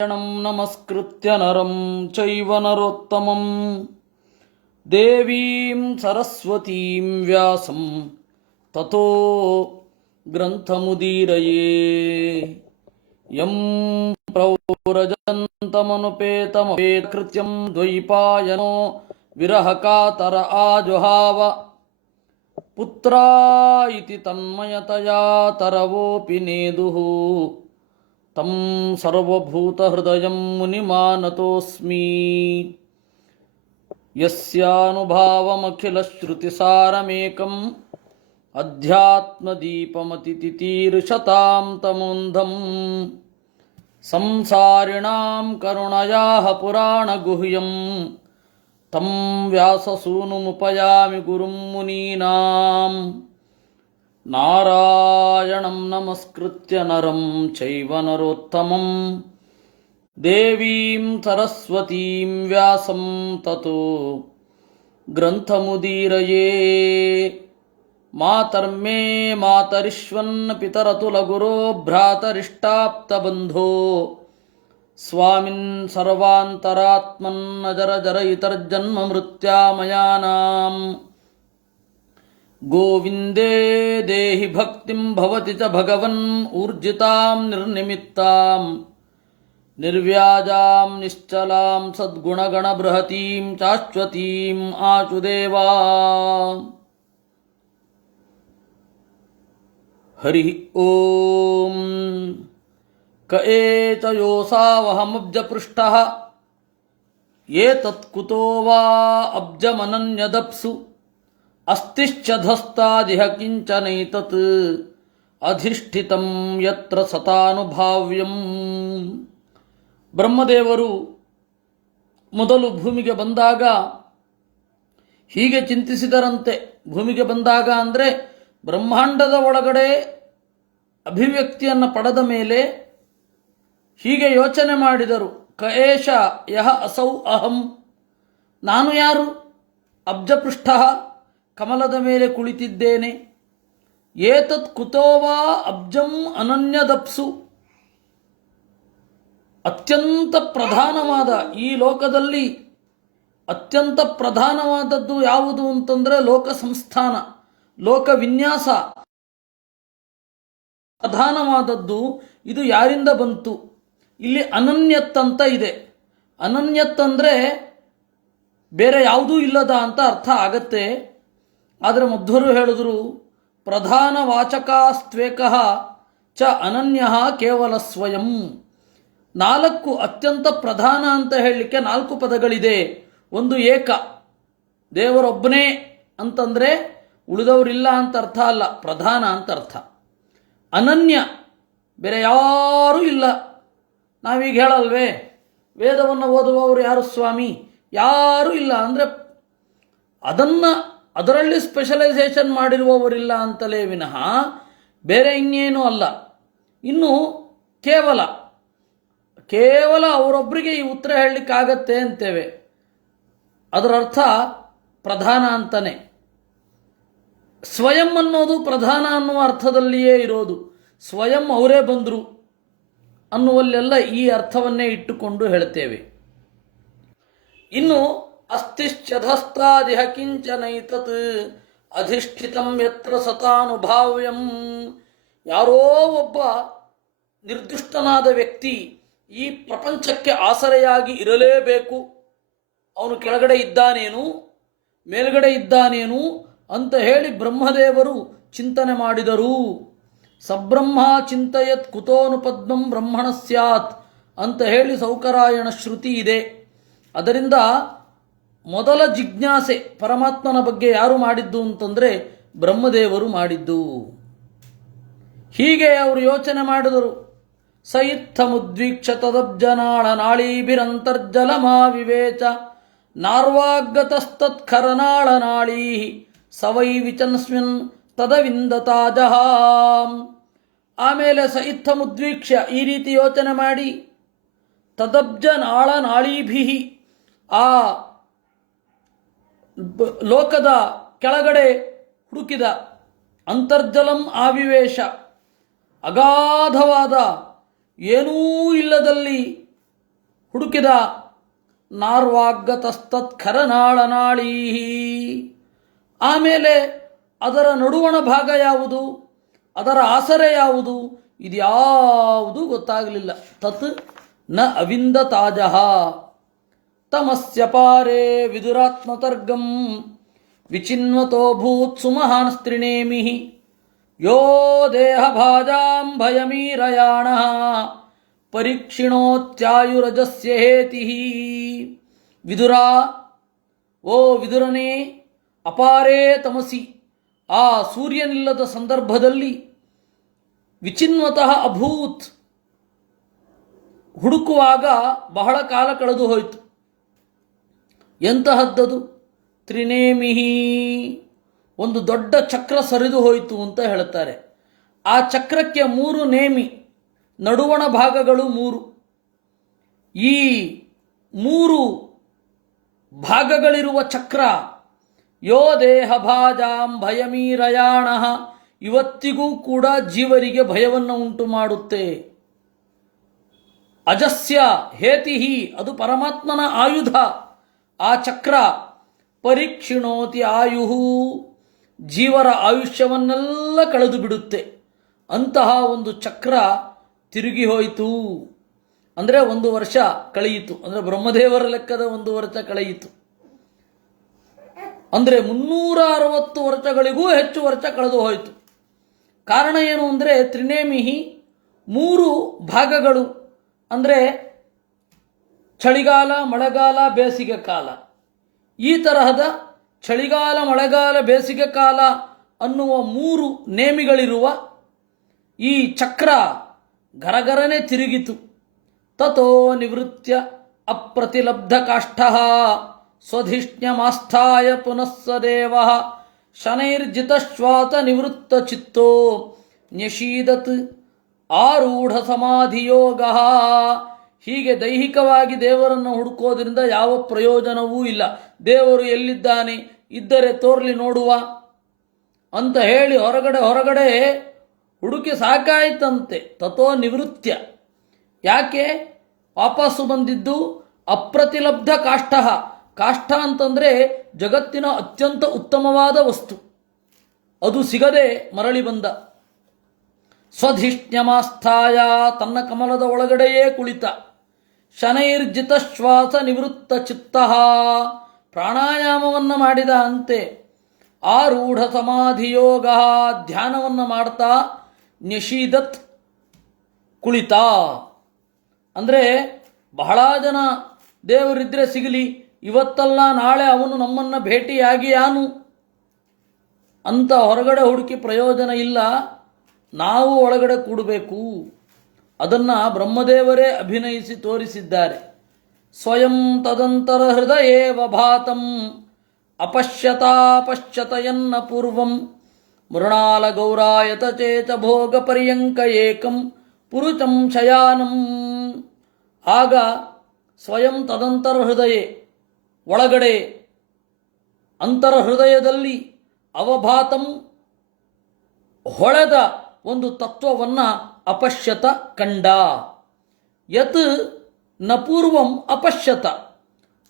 ನಮಸ್ಕೃತ್ಯ ನರಂ ಚೈವ ನರೋತ್ತಮಂ ದೇವೀಂ ಸರಸ್ವತೀಂ ವ್ಯಾಸಂ ತತೋ ಗ್ರಂಥಮುದೀರಯೇ ಯಂ ಪ್ರವ್ರಜಂತಮನುಪೇತಮಪೇತಕೃತ್ಯಂ ದ್ವೈಪಾಯನೋ ವಿರಹಕಾತರ ಆಜುಹಾವ ಪುತ್ರಾ ಇತಿ ತನ್ಮಯತಯಾ ತರವೋಪಿ ನೇದುಃ ತಂ ಸರ್ವಭೂತಹೃದಯಂ ಮುನಿಮಾನತೋಸ್ಮಿ ಯಸ್ಯಾನುಭಾವಮಖಿಲಶ್ರುತಿಸಾರಮೇಕಂ ಅಧ್ಯಾತ್ಮದೀಪಮತಿತಿತೀರ್ಷತಾಂ ತಮೋಂಧಂ ಸಂಸಾರಿಣಾಂ ಕರುಣಯಾಃ ಪುರಾಣಗುಹ್ಯಂ ತಂ ವ್ಯಾಸಸೂನುಮುಪಯಾಮಿ ಗುರುಂ ಮುನೀನಾಂ ನಾರಾಯಣಂ ನಮಸ್ಕೃತ್ಯ ನರಂ ಚೈವ ನರೋತ್ತಮಂ ದೇವೀಂ ಸರಸ್ವತೀಂ ವ್ಯಾಸಂ ತತೋ ಗ್ರಂಥಮುದೀರಯೇ ಮಾತರ್ಮೇ ಮಾತರಿಶ್ವನ್ ಪಿತರತುಲಗುರೋ ಭ್ರಾತರಿಷ್ಟಾಪ್ತಬಂಧೋ ಸ್ವಾಮಿನ್ ಸರ್ವಾಂತರಾತ್ಮನ್ ಅಜರ ಇತರ್ಜನ್ಮ ಮೃತ್ಯಾಮಯಾನಾಂ ಗೋವಿಂದೇ ದೇಹಿ ಭಕ್ತಿಂ ಭವತಿ ಚ ಭಗವನ್ ಊರ್ಜಿತಾಂ ನಿರ್ನಿಮಿತ್ತಾಂ ನಿರ್ವ್ಯಾಜಾಂ ನಿಶ್ಚಲಾಂ ಸದ್ಗುಣಗಣ ಬೃಹತೀಂ ಶಾಶ್ವತೀಂ ಆಚುದೇವಾ. ಹರಿ ಓಂ. ಕ ಏತ ಯೋಸಾವಹಮಬ್ಜಪೃಷ್ಟಃ ಏತತ್ ಕುತೋ ವಾ ಅಬ್ಜಮನನ್ಯದಪ್ಸು ಅಸ್ತಿಶ್ಚಧಸ್ತಾದಿಹ ಕಿಂಚನೈತತ್ ಅಧಿಷ್ಠಿತಂ ಯತ್ರ ಸತಾನುಭಾವ್ಯಂ. ಬ್ರಹ್ಮದೇವರು ಮೊದಲು ಭೂಮಿಗೆ ಬಂದಾಗ ಹೀಗೆ ಚಿಂತಿಸಿದರಂತೆ. ಭೂಮಿಗೆ ಬಂದಾಗ ಅಂದರೆ ಬ್ರಹ್ಮಾಂಡದ ಒಳಗಡೆ ಅಭಿವ್ಯಕ್ತಿಯನ್ನು ಪಡೆದ ಮೇಲೆ ಹೀಗೆ ಯೋಚನೆ ಮಾಡಿದರು. ಕ ಏಷ ಯಹ ಅಸೌ ಅಹಂ, ನಾನು ಯಾರು? ಅಬ್ಜಪೃಷ್ಠ, ಕಮಲದ ಮೇಲೆ ಕುಳಿತಿದ್ದೇನೆ. ಏತತ್ ಕುತೋವಾ ಅಬ್ಜಂ ಅನನ್ಯದಪ್ಸು, ಅತ್ಯಂತ ಪ್ರಧಾನವಾದ ಈ ಲೋಕದಲ್ಲಿ ಅತ್ಯಂತ ಪ್ರಧಾನವಾದದ್ದು ಯಾವುದು ಅಂತಂದರೆ ಲೋಕ ಸಂಸ್ಥಾನ, ಲೋಕ ವಿನ್ಯಾಸ ಪ್ರಧಾನವಾದದ್ದು. ಇದು ಯಾರಿಂದ ಬಂತು? ಇಲ್ಲಿ ಅನನ್ಯತ್ ಅಂತ ಇದೆ. ಅನನ್ಯತ್ ಅಂದರೆ ಬೇರೆ ಯಾವುದೂ ಇಲ್ಲದ ಅಂತ ಅರ್ಥ ಆಗತ್ತೆ. ಆದರೆ ಮಧ್ವರು ಹೇಳಿದ್ರು ಪ್ರಧಾನ ವಾಚಕಾಸ್ತ್ವೇಕಃ ಚ ಅನನ್ಯ ಕೇವಲ ಸ್ವಯಂ. ನಾಲ್ಕು ಅತ್ಯಂತ ಪ್ರಧಾನ ಅಂತ ಹೇಳಲಿಕ್ಕೆ 4 ಪದಗಳಿದೆ. ಒಂದು ಏಕ, ದೇವರೊಬ್ಬನೇ ಅಂತಂದರೆ ಉಳಿದವರಿಲ್ಲ ಅಂತ ಅರ್ಥ ಅಲ್ಲ, ಪ್ರಧಾನ ಅಂತ ಅರ್ಥ. ಅನನ್ಯ, ಬೇರೆ ಯಾರೂ ಇಲ್ಲ. ನಾವೀಗ ಹೇಳಲ್ವೇ, ವೇದವನ್ನು ಓದುವವರು ಯಾರು ಸ್ವಾಮಿ? ಯಾರೂ ಇಲ್ಲ ಅಂದರೆ ಅದರಲ್ಲಿ ಸ್ಪೆಷಲೈಸೇಷನ್ ಮಾಡಿರುವವರಿಲ್ಲ ಅಂತಲೇ ವಿನಃ ಬೇರೆ ಇನ್ನೇನೂ ಅಲ್ಲ. ಇನ್ನು ಕೇವಲ ಅವರೊಬ್ಬರಿಗೆ ಈ ಉತ್ತರ ಹೇಳಲಿಕ್ಕಾಗತ್ತೆ ಅಂತೇವೆ. ಅದರ ಅರ್ಥ ಪ್ರಧಾನ ಅಂತಾನೆ. ಸ್ವಯಂ ಅನ್ನೋದು ಪ್ರಧಾನ ಅನ್ನುವ ಅರ್ಥದಲ್ಲಿಯೇ ಇರೋದು. ಸ್ವಯಂ ಅವರೇ ಬಂದರು ಅನ್ನುವಲ್ಲೆಲ್ಲ ಈ ಅರ್ಥವನ್ನೇ ಇಟ್ಟುಕೊಂಡು ಹೇಳ್ತೇವೆ. ಇನ್ನು ಅಸ್ತಿಶ್ಚಧಸ್ತಾದಿಹ ಕಿಂಚನೈತತ್ ಅಧಿಷ್ಠಿತಂ ಯತ್ರ ಸತಾನುಭಾವ್ಯಂ. ಯಾರೋ ಒಬ್ಬ ನಿರ್ದುಷ್ಟನಾದ ವ್ಯಕ್ತಿ ಈ ಪ್ರಪಂಚಕ್ಕೆ ಆಸರೆಯಾಗಿ ಇರಲೇಬೇಕು. ಅವನು ಕೆಳಗಡೆ ಇದ್ದಾನೇನು ಮೇಲ್ಗಡೆ ಇದ್ದಾನೇನು ಅಂತ ಹೇಳಿ ಬ್ರಹ್ಮದೇವರು ಚಿಂತನೆ ಮಾಡಿದರು. ಸಬ್ರಹ್ಮ ಚಿಂತಯತ್ ಕುತೋನು ಪದ್ಮಂ ಬ್ರಹ್ಮಣ ಸ್ಯಾತ್ ಅಂತ ಹೇಳಿ ಸೌಕರಾಯಣ ಶ್ರುತಿ ಇದೆ. ಅದರಿಂದ ಮೊದಲ ಜಿಜ್ಞಾಸೆ ಪರಮಾತ್ಮನ ಬಗ್ಗೆ ಯಾರು ಮಾಡಿದ್ದು ಅಂತಂದರೆ ಬ್ರಹ್ಮದೇವರು ಮಾಡಿದ್ದು. ಹೀಗೆ ಅವರು ಯೋಚನೆ ಮಾಡಿದರು. ಸ ಇತ್ತಮುದ್ವೀಕ್ಷ ತದಬ್ಜನಾಳ ನಾಳೀಭಿರಂತರ್ಜಲಮಾವಿವೇಚ ನಾರ್ವಾಗತಸ್ತತ್ಖರನಾಳ ನಾಳೀ ಸವೈ ವಿಚನ್ಸ್ಮಿನ್ ತದವಿಂದತಾಜಹಾಂ. ಆಮೇಲೆ ಸ ಇತ್ತಮುದ್ವೀಕ್ಷ, ಈ ರೀತಿ ಯೋಚನೆ ಮಾಡಿ, ತದಬ್ಜ ನಾಳ ನಾಳೀಭಿ, ಆ ಲೋಕದ ಕೆಳಗಡೆ ಹುಡುಕಿದ. ಅಂತರ್ಜಲಂ ಆವಿವೇಶ, ಅಗಾಧವಾದ ಏನೂ ಇಲ್ಲದಲ್ಲಿ ಹುಡುಕಿದ. ನಾರ್ವಾಗತಸ್ತತ್ಖರನಾಳನಾಳೀ. ಆಮೇಲೆ ಅದರ ನಡುವಣ ಭಾಗ ಯಾವುದು, ಅದರ ಆಸರೆ ಯಾವುದು, ಇದ್ಯಾವುದೂ ಗೊತ್ತಾಗಲಿಲ್ಲ. ತತ್ ನ ಅವಿಂದ ತಾಜಃ ತಮಸ್ಯ ಪಾರೇ ವಿದುರಾತ್ಮತರ್ಗಂ ವಿಚಿನ್ವತೋ ಭೂತ್ ಸುಮಹಾನ್ ಸ್ತ್ರಿಣೇಮಿ ಯೋ ದೇಹ ಭಾಜಾಂ ಭಯಮೀರಯಾಣ ಪರೀಕ್ಷಿಣೋತ್ಯಾಯುರಜಸ್ಯ ಹೇತಿ. ವಿದುರ, ಓ ವಿದುರನೇ, ಅಪಾರೇ ತಮಸಿ, ಆ ಸೂರ್ಯನಿಲ್ಲದ ಸಂದರ್ಭದಲ್ಲಿ ವಿಚಿನ್ವತಃ ಅಭೂತ್, ಹುಡುಕುವಾಗ ಬಹಳ ಕಾಲ ಕಳೆದು ಹೋಯಿತು. ಎಂತಹದ್ದದು? ತ್ರಿನೇಮಿಹಿ, ಒಂದು ದೊಡ್ಡ ಚಕ್ರ ಸರಿದು ಹೋಯಿತು ಅಂತ ಹೇಳುತ್ತಾರೆ. ಆ ಚಕ್ರಕ್ಕೆ 3 ನೇಮಿ, ನಡುವಣ ಭಾಗಗಳು 3. ಈ 3 ಭಾಗಗಳಿರುವ ಚಕ್ರ ಯೋ ದೇಹ ಭಾಜಾಂ ಭಯಮೀರಯಾಣ, ಇವತ್ತಿಗೂ ಕೂಡ ಜೀವರಿಗೆ ಭಯವನ್ನು ಉಂಟು ಮಾಡುತ್ತೆ. ಅಜಸ್ಯ ಹೇತಿಹಿ, ಅದು ಪರಮಾತ್ಮನ ಆಯುಧ. ಆ ಚಕ್ರ ಪರೀಕ್ಷಿಣೋತಿ ಆಯುಹು, ಜೀವರ ಆಯುಷ್ಯವನ್ನೆಲ್ಲ ಕಳೆದು ಬಿಡುತ್ತೆ. ಅಂತಹ ಒಂದು ಚಕ್ರ ತಿರುಗಿ ಹೋಯಿತು. ಅಂದರೆ 1 ವರ್ಷ ಕಳೆಯಿತು. ಅಂದರೆ ಬ್ರಹ್ಮದೇವರ ಲೆಕ್ಕದ 1 ವರ್ಷ ಕಳೆಯಿತು. ಅಂದರೆ 360 ವರ್ಷಗಳಿಗೂ ಹೆಚ್ಚು ವರ್ಷ ಕಳೆದು ಹೋಯಿತು. ಕಾರಣ ಏನು ಅಂದರೆ ತ್ರಿನೇಮಿಹಿ, 3 ಭಾಗಗಳು. ಅಂದರೆ ಚಳಿಗಾಲ, ಮಳೆಗಾಲ, ಬೇಸಿಗೆ ಕಾಲ. ಈ ತರಹದ ಚಳಿಗಾಲ, ಮಳೆಗಾಲ, ಬೇಸಿಗೆ ಕಾಲ ಅನ್ನುವ 3 ನೇಮಿಗಳಿರುವ ಈ ಚಕ್ರ ಗರಗರನೆ ತಿರುಗಿತು. ತತೋ ನಿವೃತ್ಯ ಅಪ್ರತಿಲಬ್ಧ ಕಾಷ್ಠಃ ಸ್ವಧಿಷ್ಣ್ಯಮಾಸ್ಥಾಯ ಪುನಃ ಸದೇವ ಶನೈರ್ಜಿತಶ್ವಾತ ನಿವೃತ್ತ ಚಿತ್ತೋ ನ್ಯಷೀದತ್ ಆರೂಢ ಸಮಾಧಿಯೋಗ. ಹೀಗೆ ದೈಹಿಕವಾಗಿ ದೇವರನ್ನು ಹುಡುಕೋದ್ರಿಂದ ಯಾವ ಪ್ರಯೋಜನವೂ ಇಲ್ಲ. ದೇವರು ಎಲ್ಲಿದ್ದಾನೆ, ಇದ್ದರೆ ತೋರ್ಲಿ ನೋಡುವ ಅಂತ ಹೇಳಿ ಹೊರಗಡೆ ಹುಡುಕಿ ಸಾಕಾಯ್ತಂತೆ. ತಥೋ ನಿವೃತ್ಯ, ಯಾಕೆ ವಾಪಸ್ಸು ಬಂದಿದ್ದು? ಅಪ್ರತಿಲಬ್ಧ ಕಾಷ್ಠ. ಕಾಷ್ಠ ಅಂತಂದರೆ ಜಗತ್ತಿನ ಅತ್ಯಂತ ಉತ್ತಮವಾದ ವಸ್ತು, ಅದು ಸಿಗದೆ ಮರಳಿ ಬಂದ. ಸ್ವಧಿಷ್ಣ್ಯಮಾಸ್ಥಾಯ, ತನ್ನ ಕಮಲದ ಒಳಗಡೆಯೇ ಕುಳಿತ. ಶನೈರ್ಜಿತ ಶ್ವಾಸ ನಿವೃತ್ತ ಚಿತ್ತ, ಪ್ರಾಣಾಯಾಮವನ್ನು ಮಾಡಿದ ಅಂತೆ. ಆರೂಢ ಸಮಾಧಿಯೋಗ, ಧ್ಯಾನವನ್ನು ಮಾಡ್ತಾ ನ್ಯಷೀದತ್, ಕುಳಿತ. ಅಂದರೆ ಬಹಳ ಜನ ದೇವರಿದ್ರೆ ಸಿಗಲಿ, ಇವತ್ತಲ್ಲ ನಾಳೆ ಅವನು ನಮ್ಮನ್ನು ಭೇಟಿಯಾಗಿಯಾನು ಅಂತ ಹೊರಗಡೆ ಹುಡುಕಿ ಪ್ರಯೋಜನ ಇಲ್ಲ. ನಾವು ಒಳಗಡೆ ಕೂಡಬೇಕು. ಅದನ್ನು ಬ್ರಹ್ಮದೇವರೇ ಅಭಿನಯಿಸಿ ತೋರಿಸಿದ್ದಾರೆ. ಸ್ವಯಂ ತದಂತರ ಹೃದಯೇವ ಭಾತಂ ಅಪಶ್ಯತಾಪಶ್ಯತಯನ್ನ ಪೂರ್ವಂ ಮೃಣಾಲ ಗೌರಾಯತ ಚೇತ ಭೋಗ ಪರ್ಯಂಕ ಏಕಂ ಪುರುಷಂ ಶಯಾನಂ. ಆಗ ಸ್ವಯಂ ತದಂತರ ಹೃದಯೇ, ಒಳಗಡೆ ಅಂತರ ಹೃದಯದಲ್ಲಿ ಅವಭಾತಂ, ಹೊಳೆದ ಒಂದು ತತ್ವವನ್ನು ಅಪಶ್ಯತ, ಕಂಡ. ಯತ್ ನ ಪೂರ್ವಂ ಅಪಶ್ಯತ,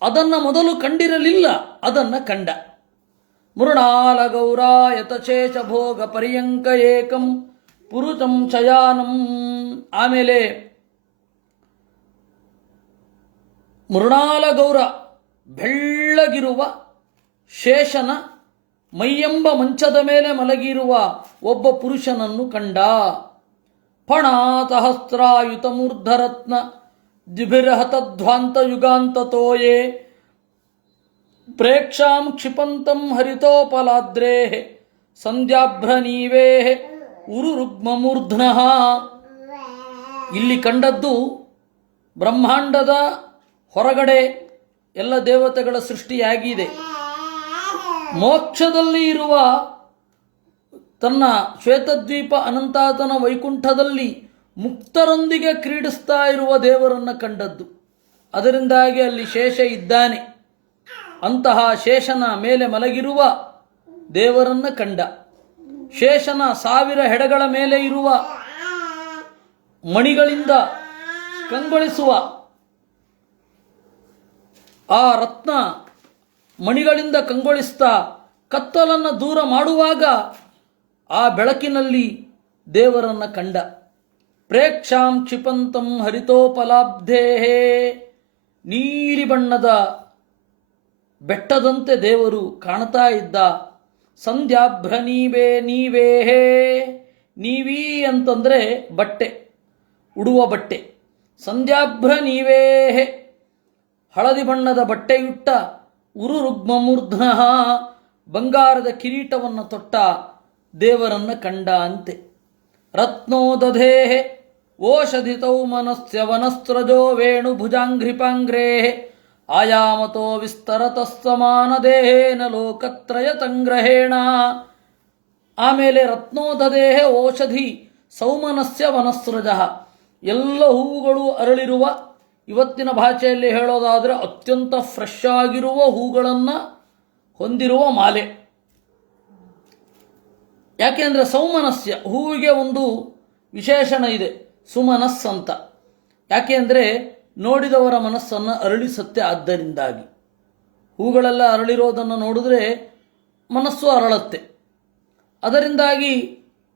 ಅದನ್ನು ಮೊದಲು ಕಂಡಿರಲಿಲ್ಲ, ಅದನ್ನು ಕಂಡ. ಮೃಣಾಲ ಗೌರಾಯತ ಶೇಷ ಭೋಗ ಪರ್ಯಂಕ ಏಕಂ ಪುರುಷಂ ಶಯಾನಂ. ಆಮೇಲೆ ಮೃಣಾಲ ಗೌರ, ಬೆಳ್ಳಗಿರುವ ಶೇಷನ ಮೈಯೆಂಬ ಮಂಚದ ಮೇಲೆ ಮಲಗಿರುವ ಒಬ್ಬ ಪುರುಷನನ್ನು ಕಂಡ. ಫಣಾತಹಸ್ರಾಯುತ ಮೂರ್ಧರತ್ನ ದ್ವಿಭಿರಹತಧ್ವಾಂತ ಯುಗಾಂತತೋಯೇ ಪ್ರೇಕ್ಷಾಂ ಕ್ಷಿಪಂತಂ ಹರಿತೋಪಲಾದ್ರೇ ಸಂಧ್ಯಾಭ್ರನೀವೇ ಉರುರುಗ್ಮಮೂರ್ಧ್ನಃ. ಇಲ್ಲಿ ಕಂಡದ್ದು ಬ್ರಹ್ಮಾಂಡದ ಹೊರಗಡೆ ಎಲ್ಲ ದೇವತೆಗಳ ಸೃಷ್ಟಿಯಾಗಿದೆ. ಮೋಕ್ಷದಲ್ಲಿ ಇರುವ ತನ್ನ ಶ್ವೇತದ್ವೀಪ ಅನಂತಾತನ ವೈಕುಂಠದಲ್ಲಿ ಮುಕ್ತರೊಂದಿಗೆ ಕ್ರೀಡಿಸ್ತಾ ಇರುವ ದೇವರನ್ನು ಕಂಡದ್ದು. ಅದರಿಂದಾಗಿ ಅಲ್ಲಿ ಶೇಷ ಇದ್ದಾನೆ. ಅಂತಹ ಶೇಷನ ಮೇಲೆ ಮಲಗಿರುವ ದೇವರನ್ನು ಕಂಡ. ಶೇಷನ 1000 ಹೆಡೆಗಳ ಮೇಲೆ ಇರುವ ಮಣಿಗಳಿಂದ ಕಂಗೊಳಿಸುವ ಆ ರತ್ನ ಮಣಿಗಳಿಂದ ಕಂಗೊಳಿಸ್ತಾ ಕತ್ತಲನ್ನು ದೂರ ಮಾಡುವಾಗ ಆ ಬೆಳಕಿನಲ್ಲಿ ದೇವರನ್ನು ಕಂಡ. ಪ್ರೇಕ್ಷಾಂ ಕ್ಷಿಪಂತಂ ಹರಿತೋಪಲಾಬ್ಧೇ, ನೀಲಿ ಬಣ್ಣದ ಬೆಟ್ಟದಂತೆ ದೇವರು ಕಾಣ್ತಾ ಇದ್ದ. ಸಂಧ್ಯಾಭ್ರ ನೀವೇ ನೀವೇಹೇ, ನೀವೀ ಅಂತಂದರೆ ಬಟ್ಟೆ, ಉಡುವ ಬಟ್ಟೆ. ಸಂಧ್ಯಾಭ್ರ ನೀವೇಹೇ, ಹಳದಿ ಬಣ್ಣದ ಬಟ್ಟೆಯುಟ್ಟ. ಉರು ರುಗ್ಮಮೂರ್ಧ್ನಃ, ಬಂಗಾರದ ಕಿರೀಟವನ್ನು ತೊಟ್ಟ ದೇವರನ್ನು ಕಂಡ ಅಂತೆ. ರತ್ನೋದಧೇಹೆ ಓಷಧಿತೌ ಮನಸ್ಯ ವನಸ್ತ್ರಜೋ ವೇಣು ಭುಜಾಂಘ್ರಿಪಾಂಗ್ರೇ ಆಯಾಮತೋ ವಿಸ್ತರತಃ ಸಮಾನದೇಹೇನ ಲೋಕತ್ರಯ ಸಂಗ್ರಹೇಣ. ಆಮೇಲೆ ರತ್ನೋದಧೇಹೆ ಓಷಧಿ ಸೌಮನಸ್ಯ ವನಸ್ರಜ, ಎಲ್ಲ ಹೂವುಗಳು ಅರಳಿರುವ, ಇವತ್ತಿನ ಭಾಷೆಯಲ್ಲಿ ಹೇಳೋದಾದರೆ ಅತ್ಯಂತ ಫ್ರೆಶ್ ಆಗಿರುವ ಹೂಗಳನ್ನು ಹೊಂದಿರುವ ಮಾಲೆ. ಯಾಕೆಂದರೆ ಸೌಮನಸ್ಯ, ಹೂವಿಗೆ ಒಂದು ವಿಶೇಷಣ ಇದೆ, ಸುಮನಸ್ ಅಂತ. ಯಾಕೆಂದರೆ ನೋಡಿದವರ ಮನಸ್ಸನ್ನು ಅರಳಿಸುತ್ತೆ. ಆದ್ದರಿಂದಾಗಿ ಹೂಗಳೆಲ್ಲ ಅರಳಿರೋದನ್ನು ನೋಡಿದ್ರೆ ಮನಸ್ಸು ಅರಳುತ್ತೆ. ಅದರಿಂದಾಗಿ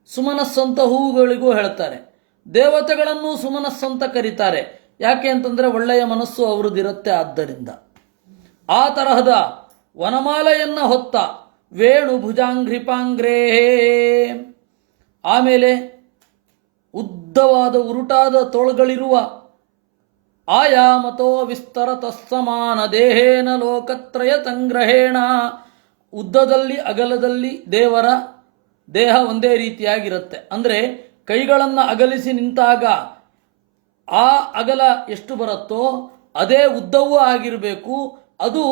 ಸುಮನಸ್ಸಂತ ಹೂವುಗಳಿಗೂ ಹೇಳ್ತಾರೆ. ದೇವತೆಗಳನ್ನು ಸುಮನಸ್ಸಂತ ಕರೀತಾರೆ. ಯಾಕೆ ಅಂತಂದರೆ ಒಳ್ಳೆಯ ಮನಸ್ಸು ಅವರದಿರುತ್ತೆ. ಆದ್ದರಿಂದ ಆ ತರಹದ ವನಮಾಲೆಯನ್ನು ಹೊತ್ತ ವೇಣು ಭುಜಾಂಘ್ರಿಪಾಂಗ್ರೇ, ಆಮೇಲೆ ಉದ್ದವಾದ ಉರುಟಾದ ತೋಳುಗಳಿರುವ, ಆಯಾಮತೋ ವಿಸ್ತರತಃ ಸಮಾನ ದೇಹೇನ ಲೋಕತ್ರಯ ಸಂಗ್ರಹೇಣ, ಉದ್ದದಲ್ಲಿ ಅಗಲದಲ್ಲಿ ದೇವರ ದೇಹ ಒಂದೇ ರೀತಿಯಾಗಿರುತ್ತೆ. ಅಂದರೆ ಕೈಗಳನ್ನು ಅಗಲಿಸಿ ನಿಂತಾಗ ಆ ಅಗಲ ಎಷ್ಟು ಬರುತ್ತೋ ಅದೇ ಉದ್ದವೂ ಆಗಿರಬೇಕು. ಅದು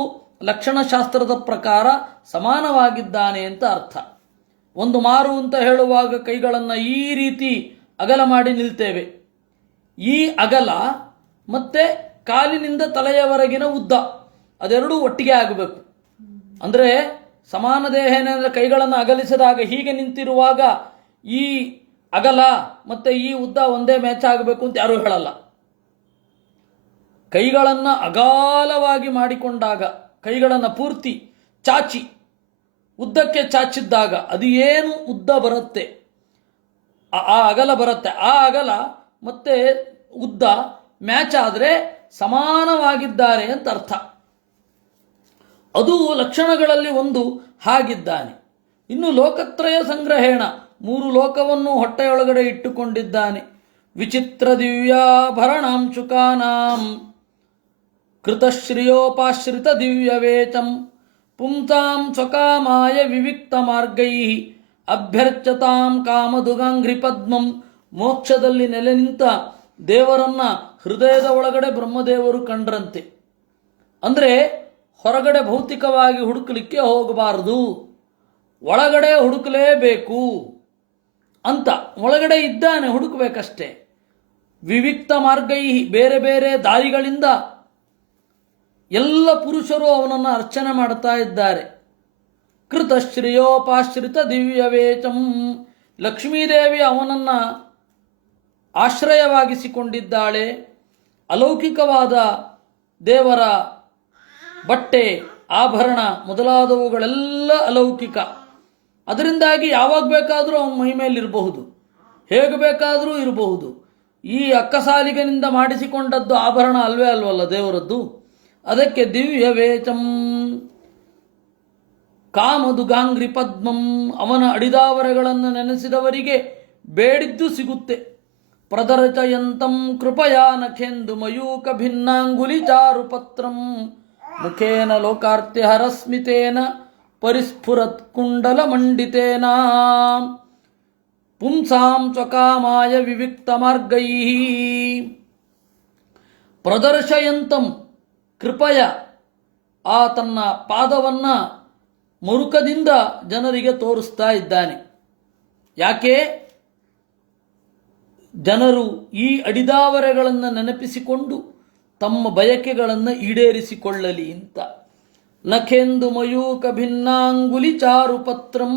ಲಕ್ಷಣಶಾಸ್ತ್ರದ ಪ್ರಕಾರ ಸಮಾನವಾಗಿದ್ದಾನೆ ಅಂತ ಅರ್ಥ. ಒಂದು ಮಾರು ಅಂತ ಹೇಳುವಾಗ ಕೈಗಳನ್ನು ಈ ರೀತಿ ಅಗಲ ಮಾಡಿ ನಿಲ್ತೇವೆ. ಈ ಅಗಲ ಮತ್ತು ಕಾಲಿನಿಂದ ತಲೆಯವರೆಗಿನ ಉದ್ದ ಅದೆರಡೂ ಒಟ್ಟಿಗೆ ಆಗಬೇಕು. ಅಂದರೆ ಸಮಾನ ದೇಹ ಅಂದರೆ ಕೈಗಳನ್ನು ಅಗಲಿಸಿದಾಗ ಹೀಗೆ ನಿಂತಿರುವಾಗ ಈ ಅಗಲ ಮತ್ತು ಈ ಉದ್ದ ಒಂದೇ ಮ್ಯಾಚ್ ಆಗಬೇಕು ಅಂತ ಯಾರೂ ಹೇಳಲ್ಲ. ಕೈಗಳನ್ನು ಅಗಾಲವಾಗಿ ಮಾಡಿಕೊಂಡಾಗ, ಕೈಗಳನ್ನು ಪೂರ್ತಿ ಚಾಚಿ ಉದ್ದಕ್ಕೆ ಚಾಚಿದ್ದಾಗ ಅದು ಏನು ಉದ್ದ ಬರುತ್ತೆ, ಆ ಅಗಲ ಬರುತ್ತೆ. ಆ ಅಗಲ ಮತ್ತು ಉದ್ದ ಮ್ಯಾಚ್ ಆದರೆ ಸಮಾನವಾಗಿದ್ದಾರೆ ಅಂತ ಅರ್ಥ. ಅದು ಲಕ್ಷಣಗಳಲ್ಲಿ ಒಂದು ಹಾಗಿದ್ದಾನೆ. ಇನ್ನು ಲೋಕತ್ರಯ ಸಂಗ್ರಹೇಣ, ಮೂರು ಲೋಕವನ್ನು ಹೊಟ್ಟೆಯೊಳಗಡೆ ಇಟ್ಟುಕೊಂಡಿದ್ದಾನೆ. ವಿಚಿತ್ರ ದಿವ್ಯಾಭರಣಾಂಶುಕಾನಾಂ ಕೃತಶ್ರಿಯೋಪಾಶ್ರಿತ ದಿವ್ಯವೇಚಂ ಪುಂಸಾಂ ಸ್ವಕಾಮಾಯ ವಿವಿಕ್ತ ಮಾರ್ಗೈ ಅಭ್ಯರ್ಚತಾಂ ಕಾಮದುಗಾಂಘ್ರಿ ಪದ್ಮಂ. ಮೋಕ್ಷದಲ್ಲಿ ನೆಲೆ ನಿಂತ ದೇವರನ್ನ ಹೃದಯದ ಒಳಗಡೆ ಬ್ರಹ್ಮದೇವರು ಕಂಡ್ರಂತೆ. ಅಂದರೆ ಹೊರಗಡೆ ಭೌತಿಕವಾಗಿ ಹುಡುಕಲಿಕ್ಕೆ ಹೋಗಬಾರದು, ಒಳಗಡೆ ಹುಡುಕಲೇಬೇಕು ಅಂತ. ಒಳಗಡೆ ಇದ್ದಾನೆ, ಹುಡುಕಬೇಕಷ್ಟೇ. ವಿವಿಕ್ತ ಮಾರ್ಗೈ, ಬೇರೆ ಬೇರೆ ದಾರಿಗಳಿಂದ ಎಲ್ಲ ಪುರುಷರು ಅವನನ್ನು ಅರ್ಚನೆ ಮಾಡ್ತಾ ಇದ್ದಾರೆ. ಕೃತಶ್ರಿಯೋಪಾಶ್ರಿತ ದಿವ್ಯವೇಚಂ, ಲಕ್ಷ್ಮೀದೇವಿ ಅವನನ್ನು ಆಶ್ರಯವಾಗಿಸಿಕೊಂಡಿದ್ದಾಳೆ. ಅಲೌಕಿಕವಾದ ದೇವರ ಬಟ್ಟೆ, ಆಭರಣ ಮೊದಲಾದವುಗಳೆಲ್ಲ ಅಲೌಕಿಕ. ಅದರಿಂದಾಗಿ ಯಾವಾಗ ಬೇಕಾದರೂ ಅವನ ಮೈ ಮೇಲಿರಬಹುದು, ಹೇಗೆ ಬೇಕಾದರೂ ಇರಬಹುದು. ಈ ಅಕ್ಕಸಾಲಿಗನಿಂದ ಮಾಡಿಸಿಕೊಂಡದ್ದು ಆಭರಣ ಅಲ್ವೇ ಅಲ್ವಲ್ಲ ದೇವರದ್ದು. ಅದಕ್ಕೆ ದಿವ್ಯವೇಚಂ. ಕಾಮದುಗಾಂಗ್ರಿ ಪದ್ಮಂ, ಅವನ ಅಡಿದಾವರೆಗಳನ್ನು ನೆನೆಸಿದವರಿಗೆ ಬೇಡಿದ್ದು ಸಿಗುತ್ತೆ. ಪ್ರದರ್ಶಯಂತಂ ಕೃಪಯಾ ನಖೇಂದು ಮಯೂಕ ಭಿನ್ನಾಂಗುಲಿ ಚಾರುಪತ್ರಂ ಮುಖೇನ ಲೋಕಾರ್ತ್ಯ ಹರಸ್ಮಿತೇನ ಪರಿಸ್ಫುರತ್ ಕುಂಡಲ ಮಂಡಿತೇನ ಪುಂಸಾಂ ಸ್ವಕಾಮಾಯ ವಿವಿಕ್ತ ಮಾರ್ಗೈ. ಪ್ರದರ್ಶಯಂತಂ ಕೃಪಯ, ಆ ತನ್ನ ಪಾದವನ್ನು ಮರುಕದಿಂದ ಜನರಿಗೆ ತೋರಿಸ್ತಾ ಇದ್ದಾನೆ. ಯಾಕೆ? ಜನರು ಈ ಅಡಿದಾವರೆಗಳನ್ನು ನೆನಪಿಸಿಕೊಂಡು ತಮ್ಮ ಬಯಕೆಗಳನ್ನು ಈಡೇರಿಸಿಕೊಳ್ಳಲಿ ಅಂತ. ನಖೆಂದು ಮಯೂಕ ಭಿನ್ನಾಂಗುಲಿ ಚಾರುಪತ್ರಂ.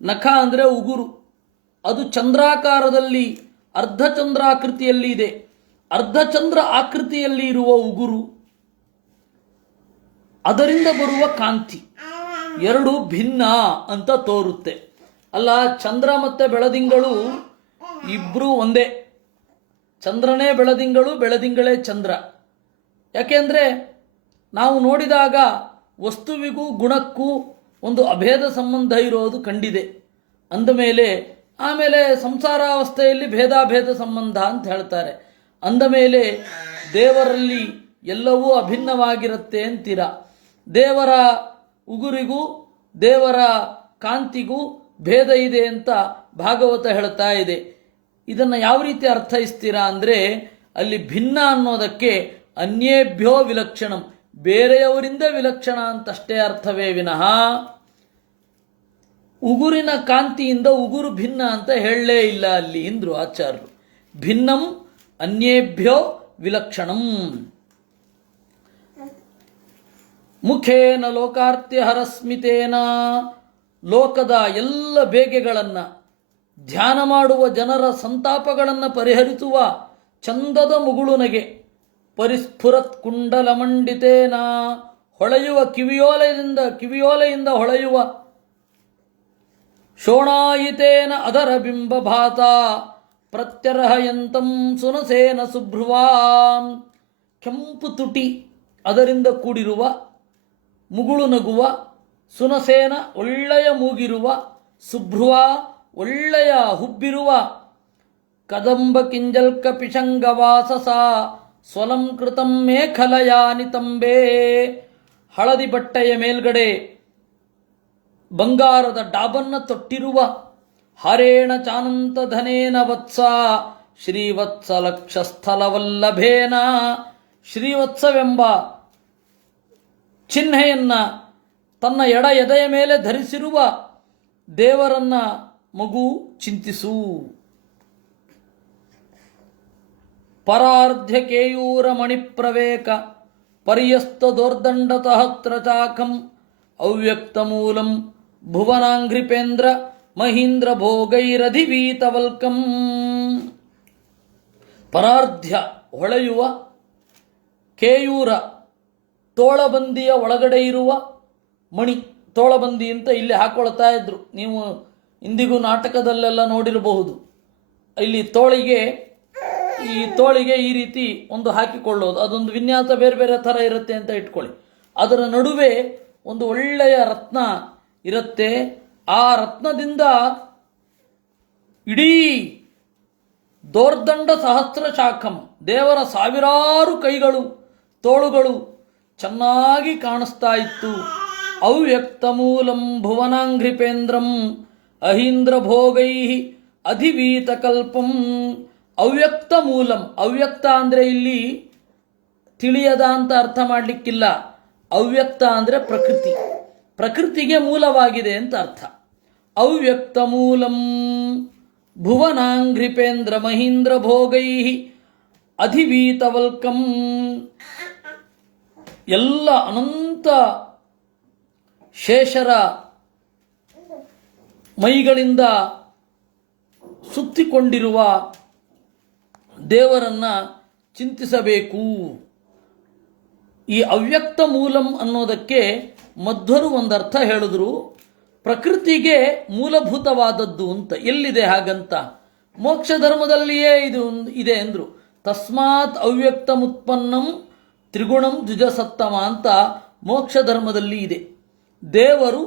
ನಖ ಅಂದರೆ ಉಗುರು, ಅದು ಚಂದ್ರಾಕಾರದಲ್ಲಿ ಅರ್ಧಚಂದ್ರಾಕೃತಿಯಲ್ಲಿ ಇದೆ. ಅರ್ಧಚಂದ್ರ ಆಕೃತಿಯಲ್ಲಿ ಇರುವ ಉಗುರು ಅದರಿಂದ ಬರುವ ಕಾಂತಿ ಎರಡು ಭಿನ್ನ ಅಂತ ತೋರುತ್ತೆ. ಅಲ್ಲ, ಚಂದ್ರ ಮತ್ತು ಬೆಳದಿಂಗಳು ಇಬ್ಬರೂ ಒಂದೇ. ಚಂದ್ರನೇ ಬೆಳದಿಂಗಳು, ಬೆಳದಿಂಗಳೇ ಚಂದ್ರ. ಯಾಕೆಂದರೆ ನಾವು ನೋಡಿದಾಗ ವಸ್ತುವಿಗೂ ಗುಣಕ್ಕೂ ಒಂದು ಅಭೇದ ಸಂಬಂಧ ಇರೋದು ಕಂಡಿದೆ. ಅಂದಮೇಲೆ ಆಮೇಲೆ ಸಂಸಾರಾವಸ್ಥೆಯಲ್ಲಿ ಭೇದಾಭೇದ ಸಂಬಂಧ ಅಂತ ಹೇಳ್ತಾರೆ. ಅಂದಮೇಲೆ ದೇವರಲ್ಲಿ ಎಲ್ಲವೂ ಅಭಿನ್ನವಾಗಿರುತ್ತೆ ಅಂತೀರ. ದೇವರ ಉಗುರಿಗೂ ದೇವರ ಕಾಂತಿಗೂ ಭೇದ ಇದೆ ಅಂತ ಭಾಗವತ ಹೇಳ್ತಾ ಇದೆ. ಇದನ್ನು ಯಾವ ರೀತಿ ಅರ್ಥೈಸ್ತೀರಾ ಅಂದರೆ, ಅಲ್ಲಿ ಭಿನ್ನ ಅನ್ನೋದಕ್ಕೆ ಅನ್ಯೇಭ್ಯೋ ವಿಲಕ್ಷಣಂ, ಬೇರೆಯವರಿಂದ ವಿಲಕ್ಷಣ ಅಂತಷ್ಟೇ ಅರ್ಥವೇ ವಿನಃ ಉಗುರಿನ ಕಾಂತಿಯಿಂದ ಉಗುರು ಭಿನ್ನ ಅಂತ ಹೇಳಲೇ ಇಲ್ಲ ಅಲ್ಲಿ ಇಂದ್ರು ಆಚಾರ್ಯರು. ಭಿನ್ನಂ ಅನ್ಯೇಭ್ಯೋ ವಿಲಕ್ಷಣಂ. ಮುಖೇನ ಲೋಕಾರ್ತ್ಯ ಹರಸ್ಮಿತೇನ, ಲೋಕದ ಎಲ್ಲ ಬೇಗೆಗಳನ್ನು, ಧ್ಯಾನ ಮಾಡುವ ಜನರ ಸಂತಾಪಗಳನ್ನು ಪರಿಹರಿಸುವ ಚಂದದ ಮುಗುಳುನಗೆ, ಪರಿಸ್ಫುರತ್ ಕುಂಡಲ ಮಂಡಿತೇನ, ಹೊಳೆಯುವ ಕಿವಿಯೋಲೆಯಿಂದ ಹೊಳೆಯುವ ಶೋಣಾಯಿತೇನ ಅದರ ಬಿಂಬಭಾತ, ಪ್ರತ್ಯರ್ಹಯಂತಂ ಸುನಸೇನ ಸುಭ್ರುವಾಂ, ಕೆಂಪು ತುಟಿ ಅದರಿಂದ ಕೂಡಿರುವ, ಮುಗುಳು ನಗುವ, ಸುನಸೇನ ಒಳ್ಳೆಯ ಮೂಗಿರುವ, ಸುಭ್ರುವ ಒಳ್ಳೆಯ ಹುಬ್ಬಿರುವ, ಕದಂಬ ಕಿಂಜಲ್ಕ ಪಿಶಂಗವಾಸಸ ಸ್ವಲಂಕೃತಂ ಮೇಖಲಯಾನಿತಂಬೇ, ಹಳದಿ ಬಟ್ಟೆಯ ಮೇಲ್ಗಡೆ ಬಂಗಾರದ ಡಾಬನ್ನ ತೊಟ್ಟಿರುವ, ಹರೇಣ ಚಾನಂತ ಧನೇನ ವತ್ಸ ಶ್ರೀವತ್ಸಲಕ್ಷಸ್ಥಲವಲ್ಲಭೇನ, ಶ್ರೀವತ್ಸವೆಂಬ ಚಿಹ್ನೆಯನ್ನ ತನ್ನ ಎಡ ಎದೆಯ ಮೇಲೆ ಧರಿಸಿರುವ ದೇವರನ್ನ ಮಗು ಚಿಂತಿಸು. ಪರಾರ್ಧ್ಯ ಕೇಯೂರ ಮಣಿಪ್ರವೇಕ ಪರ್ಯಸ್ತದೋರ್ದಂಡತಹತ್ರ ಚಾಖಂ ಅವ್ಯಕ್ತ ಮೂಲಂ ಭುವನಾಂಘ್ರಿಪೇಂದ್ರ ಮಹೀಂದ್ರ ಭೋಗೈರಧಿವೀತವಲ್ಕಂ. ಪರಾರ್ಧ್ಯ ಹೊಳೆಯುವ, ಕೇಯೂರ ತೋಳಬಂದಿಯ ಒಳಗಡೆ ಇರುವ ಮಣಿ, ತೋಳಬಂದಿ ಅಂತ ಇಲ್ಲಿ ಹಾಕೊಳ್ತಾ ಇದ್ರು. ನೀವು ಇಂದಿಗೂ ನಾಟಕದಲ್ಲೆಲ್ಲ ನೋಡಿರಬಹುದು. ಇಲ್ಲಿ ತೋಳಿಗೆ ಈ ರೀತಿ ಒಂದು ಹಾಕಿಕೊಳ್ಳೋದು, ಅದೊಂದು ವಿನ್ಯಾಸ ಬೇರೆ ಬೇರೆ ಥರ ಇರುತ್ತೆ ಅಂತ ಇಟ್ಕೊಳ್ಳಿ. ಅದರ ನಡುವೆ ಒಂದು ಒಳ್ಳೆಯ ರತ್ನ ಇರುತ್ತೆ. ಆ ರತ್ನದಿಂದ ಇಡೀ ದೋರ್ದಂಡ ಸಹಸ್ರ ಶಾಖಂ, ದೇವರ ಸಾವಿರಾರು ಕೈಗಳು ತೋಳುಗಳು ಚೆನ್ನಾಗಿ ಕಾಣಿಸ್ತಾ ಇತ್ತು. ಅವ್ಯಕ್ತ ಮೂಲಂ ಭುವನಾಂಘ್ರಿಪೇಂದ್ರಂ ಅಹೀಂದ್ರ ಭೋಗೈ ಅಧಿವೀತ ಕಲ್ಪಂ. ಅವ್ಯಕ್ತ ಮೂಲಂ, ಅವ್ಯಕ್ತ ಅಂದರೆ ಇಲ್ಲಿ ತಿಳಿಯದ ಅಂತ ಅರ್ಥ ಮಾಡಲಿಕ್ಕಿಲ್ಲ. ಅವ್ಯಕ್ತ ಅಂದರೆ ಪ್ರಕೃತಿ, ಪ್ರಕೃತಿಗೆ ಮೂಲವಾಗಿದೆ ಅಂತ ಅರ್ಥ. ಅವ್ಯಕ್ತ ಮೂಲಂ ಭುವನಾಂಘ್ರಿಪೇಂದ್ರ ಮಹೀಂದ್ರ ಭೋಗೈ ಅಧಿವೀತವಲ್ಕಂ. ಎಲ್ಲ ಅನಂತ ಶೇಷರ ಮೈಗಳಿಂದ ಸುತ್ತಿಕೊಂಡಿರುವ ದೇವರನ್ನ ಚಿಂತಿಸಬೇಕು. ಈ ಅವ್ಯಕ್ತ ಮೂಲಂ ಅನ್ನೋದಕ್ಕೆ ಮಧ್ವರು ಒಂದರ್ಥ ಹೇಳಿದ್ರು, ಪ್ರಕೃತಿಗೆ ಮೂಲಭೂತವಾದದ್ದು ಅಂತ. ಎಲ್ಲಿದೆ ಹಾಗಂತ? ಮೋಕ್ಷ ಧರ್ಮದಲ್ಲಿಯೇ ಇದು ಇದೆ ಎಂದರು. ತಸ್ಮಾತ್ ಅವ್ಯಕ್ತಮುತ್ಪನ್ನಂ ತ್ರಿಗುಣಂ ದ್ವಿಜಸತ್ತಮ ಅಂತ ಮೋಕ್ಷ ಧರ್ಮದಲ್ಲಿ ಇದೆ. ದೇವರು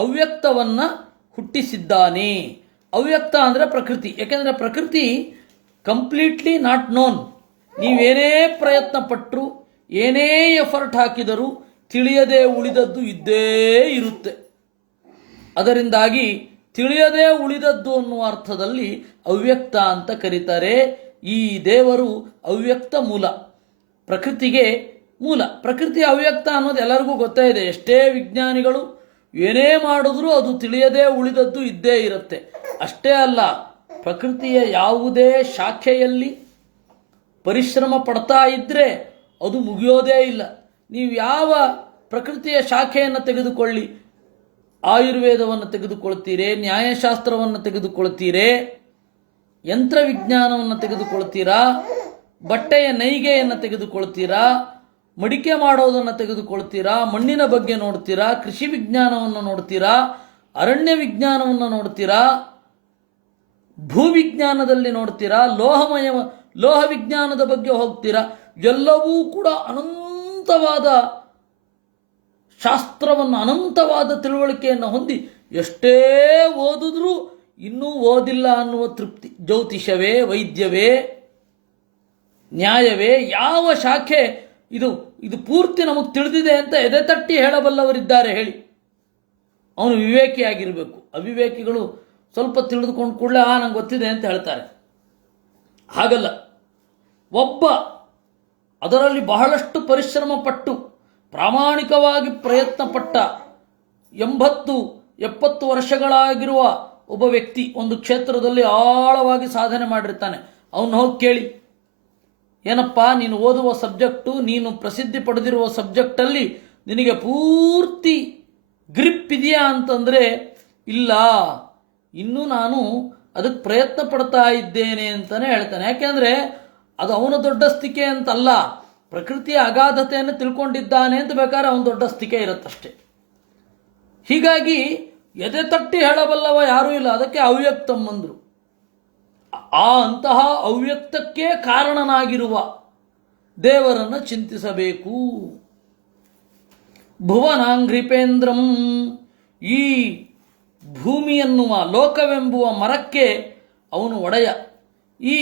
ಅವ್ಯಕ್ತವನ್ನು ಹುಟ್ಟಿಸಿದ್ದಾನೆ. ಅವ್ಯಕ್ತ ಅಂದರೆ ಪ್ರಕೃತಿ. ಯಾಕೆಂದರೆ ಪ್ರಕೃತಿ ಕಂಪ್ಲೀಟ್ಲಿ ನಾಟ್ ನೋನ್. ನೀವೇನೇ ಪ್ರಯತ್ನ ಪಟ್ಟರು, ಏನೇ ಎಫರ್ಟ್ ಹಾಕಿದರೂ ತಿಳಿಯದೇ ಉಳಿದದ್ದು ಇದ್ದೇ ಇರುತ್ತೆ. ಅದರಿಂದಾಗಿ ತಿಳಿಯದೇ ಉಳಿದದ್ದು ಅನ್ನುವ ಅರ್ಥದಲ್ಲಿ ಅವ್ಯಕ್ತ ಅಂತ ಕರೀತಾರೆ. ಈ ದೇವರು ಅವ್ಯಕ್ತ ಮೂಲ, ಪ್ರಕೃತಿಗೆ ಮೂಲ. ಪ್ರಕೃತಿ ಅವ್ಯಕ್ತ ಅನ್ನೋದು ಎಲ್ಲರಿಗೂ ಗೊತ್ತೇ ಇದೆ. ಎಷ್ಟೇ ವಿಜ್ಞಾನಿಗಳು ಏನೇ ಮಾಡಿದ್ರೂ ಅದು ತಿಳಿಯದೇ ಉಳಿದದ್ದು ಇದ್ದೇ ಇರುತ್ತೆ. ಅಷ್ಟೇ ಅಲ್ಲ, ಪ್ರಕೃತಿಯ ಯಾವುದೇ ಶಾಖೆಯಲ್ಲಿ ಪರಿಶ್ರಮ ಪಡ್ತಾ ಇದ್ದರೆ ಅದು ಮುಗಿಯೋದೇ ಇಲ್ಲ. ನೀವು ಯಾವ ಪ್ರಕೃತಿಯ ಶಾಖೆಯನ್ನು ತೆಗೆದುಕೊಳ್ಳಿ, ಆಯುರ್ವೇದವನ್ನು ತೆಗೆದುಕೊಳ್ತೀರೇ, ನ್ಯಾಯಶಾಸ್ತ್ರವನ್ನು ತೆಗೆದುಕೊಳ್ತೀರೇ, ಯಂತ್ರವಿಜ್ಞಾನವನ್ನು ತೆಗೆದುಕೊಳ್ತೀರಾ, ಬಟ್ಟೆಯ ನೈಗೆಯನ್ನು ತೆಗೆದುಕೊಳ್ತೀರಾ, ಮಡಿಕೆ ಮಾಡೋದನ್ನು ತೆಗೆದುಕೊಳ್ತೀರಾ, ಮಣ್ಣಿನ ಬಗ್ಗೆ ನೋಡ್ತೀರಾ, ಕೃಷಿ ವಿಜ್ಞಾನವನ್ನು ನೋಡ್ತೀರಾ, ಅರಣ್ಯ ವಿಜ್ಞಾನವನ್ನು ನೋಡ್ತೀರಾ, ಭೂವಿಜ್ಞಾನದಲ್ಲಿ ನೋಡ್ತೀರಾ, ಲೋಹ ವಿಜ್ಞಾನದ ಬಗ್ಗೆ ಹೋಗ್ತೀರಾ. ಎಲ್ಲವೂ ಕೂಡ ಅನಂತವಾದ ಶಾಸ್ತ್ರವನ್ನು, ಅನಂತವಾದ ತಿಳುವಳಿಕೆಯನ್ನು ಹೊಂದಿ ಎಷ್ಟೇ ಓದಿದ್ರೂ ಇನ್ನೂ ಓದಿಲ್ಲ ಅನ್ನುವ ತೃಪ್ತಿ. ಜ್ಯೋತಿಷವೇ, ವೈದ್ಯವೇ, ನ್ಯಾಯವೇ, ಯಾವ ಶಾಖೆ ಇದು ಪೂರ್ತಿ ನಮಗೆ ತಿಳಿದಿದೆ ಅಂತ ಎದೆತಟ್ಟಿ ಹೇಳಬಲ್ಲವರಿದ್ದಾರೆ ಹೇಳಿ? ಅವನು ವಿವೇಕಿಯಾಗಿರಬೇಕು. ಅವಿವೇಕಿಗಳು ಸ್ವಲ್ಪ ತಿಳಿದುಕೊಂಡು ಕೂಡಲೇ ನಂಗೆ ಗೊತ್ತಿದೆ ಅಂತ ಹೇಳ್ತಾರೆ. ಹಾಗಲ್ಲ, ಒಬ್ಬ ಅದರಲ್ಲಿ ಬಹಳಷ್ಟು ಪರಿಶ್ರಮ ಪಟ್ಟು ಪ್ರಾಮಾಣಿಕವಾಗಿ ಪ್ರಯತ್ನ ಪಟ್ಟ 80-70 ವರ್ಷಗಳಾಗಿರುವ ಒಬ್ಬ ವ್ಯಕ್ತಿ ಒಂದು ಕ್ಷೇತ್ರದಲ್ಲಿ ಆಳವಾಗಿ ಸಾಧನೆ ಮಾಡಿರ್ತಾನೆ. ಅವನು ಹೋಗಿ ಕೇಳಿ, ಏನಪ್ಪ ನೀನು ಓದುವ ಸಬ್ಜೆಕ್ಟು, ನೀನು ಪ್ರಸಿದ್ಧಿ ಪಡೆದಿರುವ ಸಬ್ಜೆಕ್ಟಲ್ಲಿ ನಿನಗೆ ಪೂರ್ತಿ ಗ್ರಿಪ್ ಇದೆಯಾ ಅಂತಂದರೆ ಇಲ್ಲ, ಇನ್ನೂ ನಾನು ಅದಕ್ಕೆ ಪ್ರಯತ್ನ ಪಡ್ತಾ ಇದ್ದೇನೆ ಅಂತಲೇ ಹೇಳ್ತಾನೆ. ಯಾಕೆಂದರೆ ಅದು ಅವನ ದೊಡ್ಡಸ್ತಿಕೆ ಅಂತಲ್ಲ, ಪ್ರಕೃತಿಯ ಅಗಾಧತೆಯನ್ನು ತಿಳ್ಕೊಂಡಿದ್ದಾನೆ ಅಂತ ಬೇಕಾದ್ರೆ ಅವನ ದೊಡ್ಡಸ್ತಿಕೆ ಇರುತ್ತಷ್ಟೆ. ಹೀಗಾಗಿ ಎದೆ ತಟ್ಟಿ ಹೇಳಬಲ್ಲವ ಯಾರೂ ಇಲ್ಲ. ಅದಕ್ಕೆ ಅವ್ಯಕ್ತಂ ಅಂದರು. ಅಂತಹ ಅವ್ಯಕ್ತಕ್ಕೆ ಕಾರಣನಾಗಿರುವ ದೇವರನ್ನು ಚಿಂತಿಸಬೇಕು. ಭುವನಾಂಘ್ರಿಪೇಂದ್ರಂ, ಈ ಭೂಮಿಯನ್ನುವ ಲೋಕವೆಂಬುವ ಮರಕ್ಕೆ ಅವನು ಒಡೆಯ. ಈ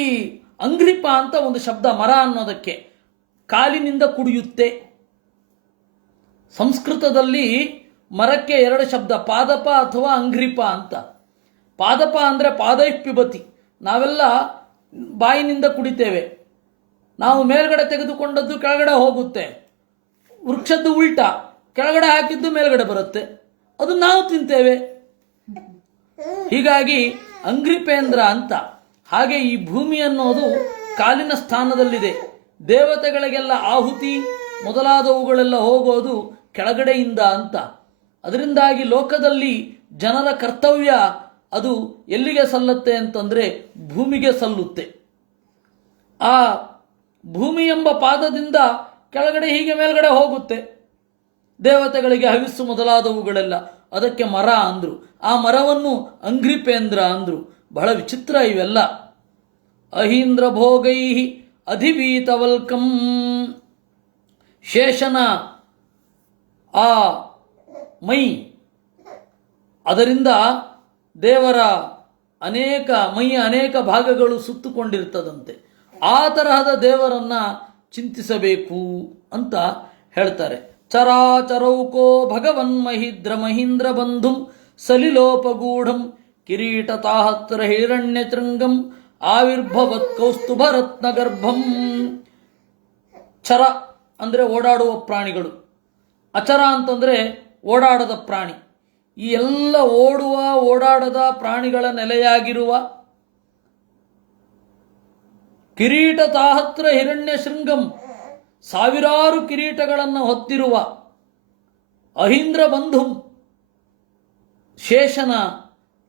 ಅಂಘ್ರಿಪ ಅಂತ ಒಂದು ಶಬ್ದ, ಮರ ಅನ್ನೋದಕ್ಕೆ ಕಾಲಿನಿಂದ ಕುಡಿಯುತ್ತೆ. ಸಂಸ್ಕೃತದಲ್ಲಿ ಮರಕ್ಕೆ 2 ಶಬ್ದ, ಪಾದಪ ಅಥವಾ ಅಂಘ್ರಿಪ ಅಂತ. ಪಾದಪ ಅಂದರೆ ಪಾದೈಪಿಬತಿ, ನಾವೆಲ್ಲ ಬಾಯಿನಿಂದ ಕುಡಿತೇವೆ. ನಾವು ಮೇಲ್ಗಡೆ ತೆಗೆದುಕೊಂಡದ್ದು ಕೆಳಗಡೆ ಹೋಗುತ್ತೆ. ವೃಕ್ಷದ್ದು ಉಲ್ಟಾ, ಕೆಳಗಡೆ ಹಾಕಿದ್ದು ಮೇಲ್ಗಡೆ ಬರುತ್ತೆ, ಅದು ನಾವು ತಿಂತೇವೆ. ಹೀಗಾಗಿ ಅಂಘ್ರಿಪೇಂದ್ರ ಅಂತ. ಹಾಗೆ ಈ ಭೂಮಿ ಅನ್ನೋದು ಕಾಲಿನ ಸ್ಥಾನದಲ್ಲಿದೆ. ದೇವತೆಗಳಿಗೆಲ್ಲ ಆಹುತಿ ಮೊದಲಾದವುಗಳೆಲ್ಲ ಹೋಗೋದು ಕೆಳಗಡೆಯಿಂದ ಅಂತ. ಅದರಿಂದಾಗಿ ಲೋಕದಲ್ಲಿ ಜನರ ಕರ್ತವ್ಯ ಅದು ಎಲ್ಲಿಗೆ ಸಲ್ಲುತ್ತೆ ಅಂತಂದರೆ ಭೂಮಿಗೆ ಸಲ್ಲುತ್ತೆ. ಆ ಭೂಮಿ ಎಂಬ ಪಾದದಿಂದ ಕೆಳಗಡೆ ಹೀಗೆ ಮೇಲ್ಗಡೆ ಹೋಗುತ್ತೆ ದೇವತೆಗಳಿಗೆ ಹವಿಸ್ಸು ಮೊದಲಾದವುಗಳೆಲ್ಲ. ಅದಕ್ಕೆ ಮರ ಅಂದರು. ಆ ಮರವನ್ನು ಅಂಘ್ರಿಪೇಂದ್ರ ಅಂದರು. ಬಹಳ ವಿಚಿತ್ರ ಇವೆಲ್ಲ. ಅಹೀಂದ್ರ ಭೋಗೈ ಅಧಿವೀತವಲ್ಕಂ, ಶೇಷನ ಆ ಮೈ, ಅದರಿಂದ ದೇವರ ಮೈಯ ಅನೇಕ ಭಾಗಗಳು ಸುತ್ತುಕೊಂಡಿರ್ತದಂತೆ. ಆ ತರಹದ ದೇವರನ್ನ ಚಿಂತಿಸಬೇಕು ಅಂತ ಹೇಳ್ತಾರೆ. ಚರಾಚರೌಕೋ ಭಗವನ್ ಮಹೀಂದ್ರ ಬಂಧುಂ ಸಲಿಲೋಪಗೂಢಂ ಕಿರೀಟತಾಹತ್ರ ಹಿರಣ್ಯತೃಂಗಂ ಆವಿರ್ಭವತ್ ಕೌಸ್ತುಭರತ್ನ ಗರ್ಭಂ. ಚರ ಅಂದರೆ ಓಡಾಡುವ ಪ್ರಾಣಿಗಳು, ಅಚರ ಅಂತಂದರೆ ಓಡಾಡದ ಪ್ರಾಣಿ. ಈ ಎಲ್ಲ ಓಡಾಡದ ಪ್ರಾಣಿಗಳ ನೆಲೆಯಾಗಿರುವ ಕಿರೀಟ ತಾಹತ್ರ ಹಿರಣ್ಯ ಶೃಂಗಂ, ಸಾವಿರಾರು ಕಿರೀಟಗಳನ್ನು ಹೊತ್ತಿರುವ ಅಹೀಂದ್ರ ಬಂಧುಂ, ಶೇಷನ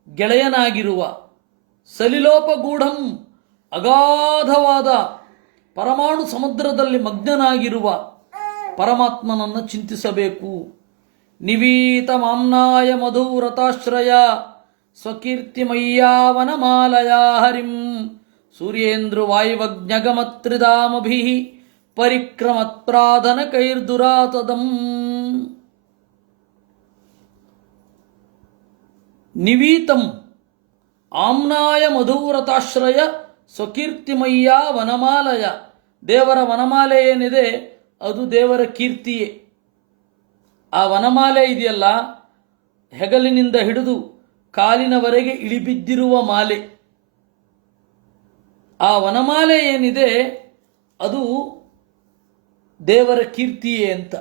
ಗೆಳೆಯನಾಗಿರುವ ಸಲಿಲೋಪಗೂಢಂ, ಅಗಾಧವಾದ ಪರಮಾಣು ಸಮುದ್ರದಲ್ಲಿ ಮಗ್ನನಾಗಿರುವ ಪರಮಾತ್ಮನನ್ನು ಚಿಂತಿಸಬೇಕು. ನಿವೀತ ಮಾಮ್ನಾಯ ಮಧುವ್ರತಾಶ್ರಯ ಸ್ವಕೀರ್ತಿಮಯ್ಯಾವನಮಾಲಯ ಹರಿಂ ಸೂರ್ಯೇಂದ್ರ ವಾಯುವಜ್ಞಗಮತ್ರಿಧಾಮಭಿ ಪರಿಕ್ರಮತ್ರಾಧನ ಕೈರ್ದುರಾತದಂ. ನಿವೀತಂ ಆಮ್ನಾಯ ಮಧುವ್ರತಾಶ್ರಯ ಸ್ವಕೀರ್ತಿಮಯ್ಯ ವನಮಾಲಯ. ದೇವರ ವನಮಾಲೆ ಏನಿದೆ ಅದು ದೇವರ ಕೀರ್ತಿಯೇ. ಆ ವನಮಾಲೆ ಇದೆಯಲ್ಲ, ಹೆಗಲಿನಿಂದ ಹಿಡಿದು ಕಾಲಿನವರೆಗೆ ಇಳಿಬಿದ್ದಿರುವ ಮಾಲೆ. ಆ ವನಮಾಲೆ ಏನಿದೆ ಅದು ದೇವರ ಕೀರ್ತಿಯೇ ಅಂತ.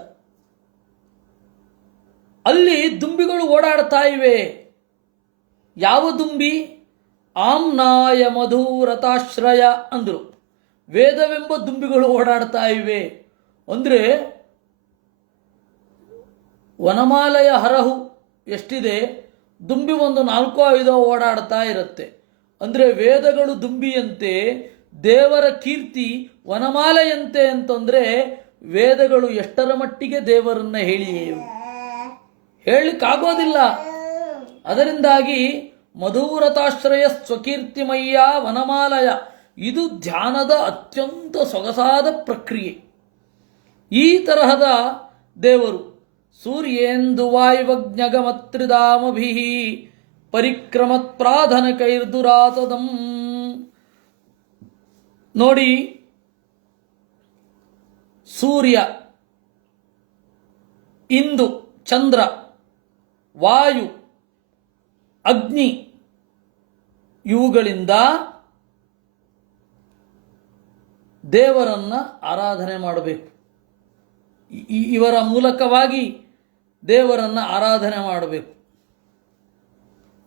ಅಲ್ಲಿ ದುಂಬಿಗಳು ಓಡಾಡ್ತಾ ಇವೆ. ಯಾವ ದುಂಬಿ? ಆಮ್ನಾಯ ಮಧುರತಾಶ್ರಯ ಅಂದರು. ವೇದವೆಂಬ ದುಂಬಿಗಳು ಓಡಾಡ್ತಾ ಇವೆ ಅಂದರೆ ವನಮಾಲೆಯ ಹರಹು ಎಷ್ಟಿದೆ, ದುಂಬಿ ಒಂದು 4-5 ಓಡಾಡ್ತಾ ಇರುತ್ತೆ. ಅಂದರೆ ವೇದಗಳು ದುಂಬಿಯಂತೆ, ದೇವರ ಕೀರ್ತಿ ವನಮಾಲೆಯಂತೆ ಅಂತಂದರೆ ವೇದಗಳು ಎಷ್ಟರ ಮಟ್ಟಿಗೆ ದೇವರನ್ನ ಹೇಳಲಿಕ್ಕಾಗೋದಿಲ್ಲ. ಅದರಿಂದಾಗಿ ಮಧುವ್ರತಾಶ್ರಯ ಸ್ವಕೀರ್ತಿಮಯ್ಯ ವನಮಾಲಯ ಇದು ಧ್ಯಾನದ ಅತ್ಯಂತ ಸೊಗಸಾದ ಪ್ರಕ್ರಿಯೆ. ಈ ತರಹದ ದೇವರು ಸೂರ್ಯೇಂದು ವಾಯುವಜ್ಞಗಮತ್ರಿಧಾಮಭಿ ಪರಿಕ್ರಮತ್ ಪ್ರಾಧನಕೈರ್ದುರಾತದಂ. ನೋಡಿ, ಸೂರ್ಯ, ಇಂದು ಚಂದ್ರ, ವಾಯು, ಅಗ್ನಿ ಇವುಗಳಿಂದ ದೇವರನ್ನ ಆರಾಧನೆ ಮಾಡಬೇಕು. ಇವರ ಮೂಲಕವಾಗಿ ದೇವರನ್ನ ಆರಾಧನೆ ಮಾಡಬೇಕು.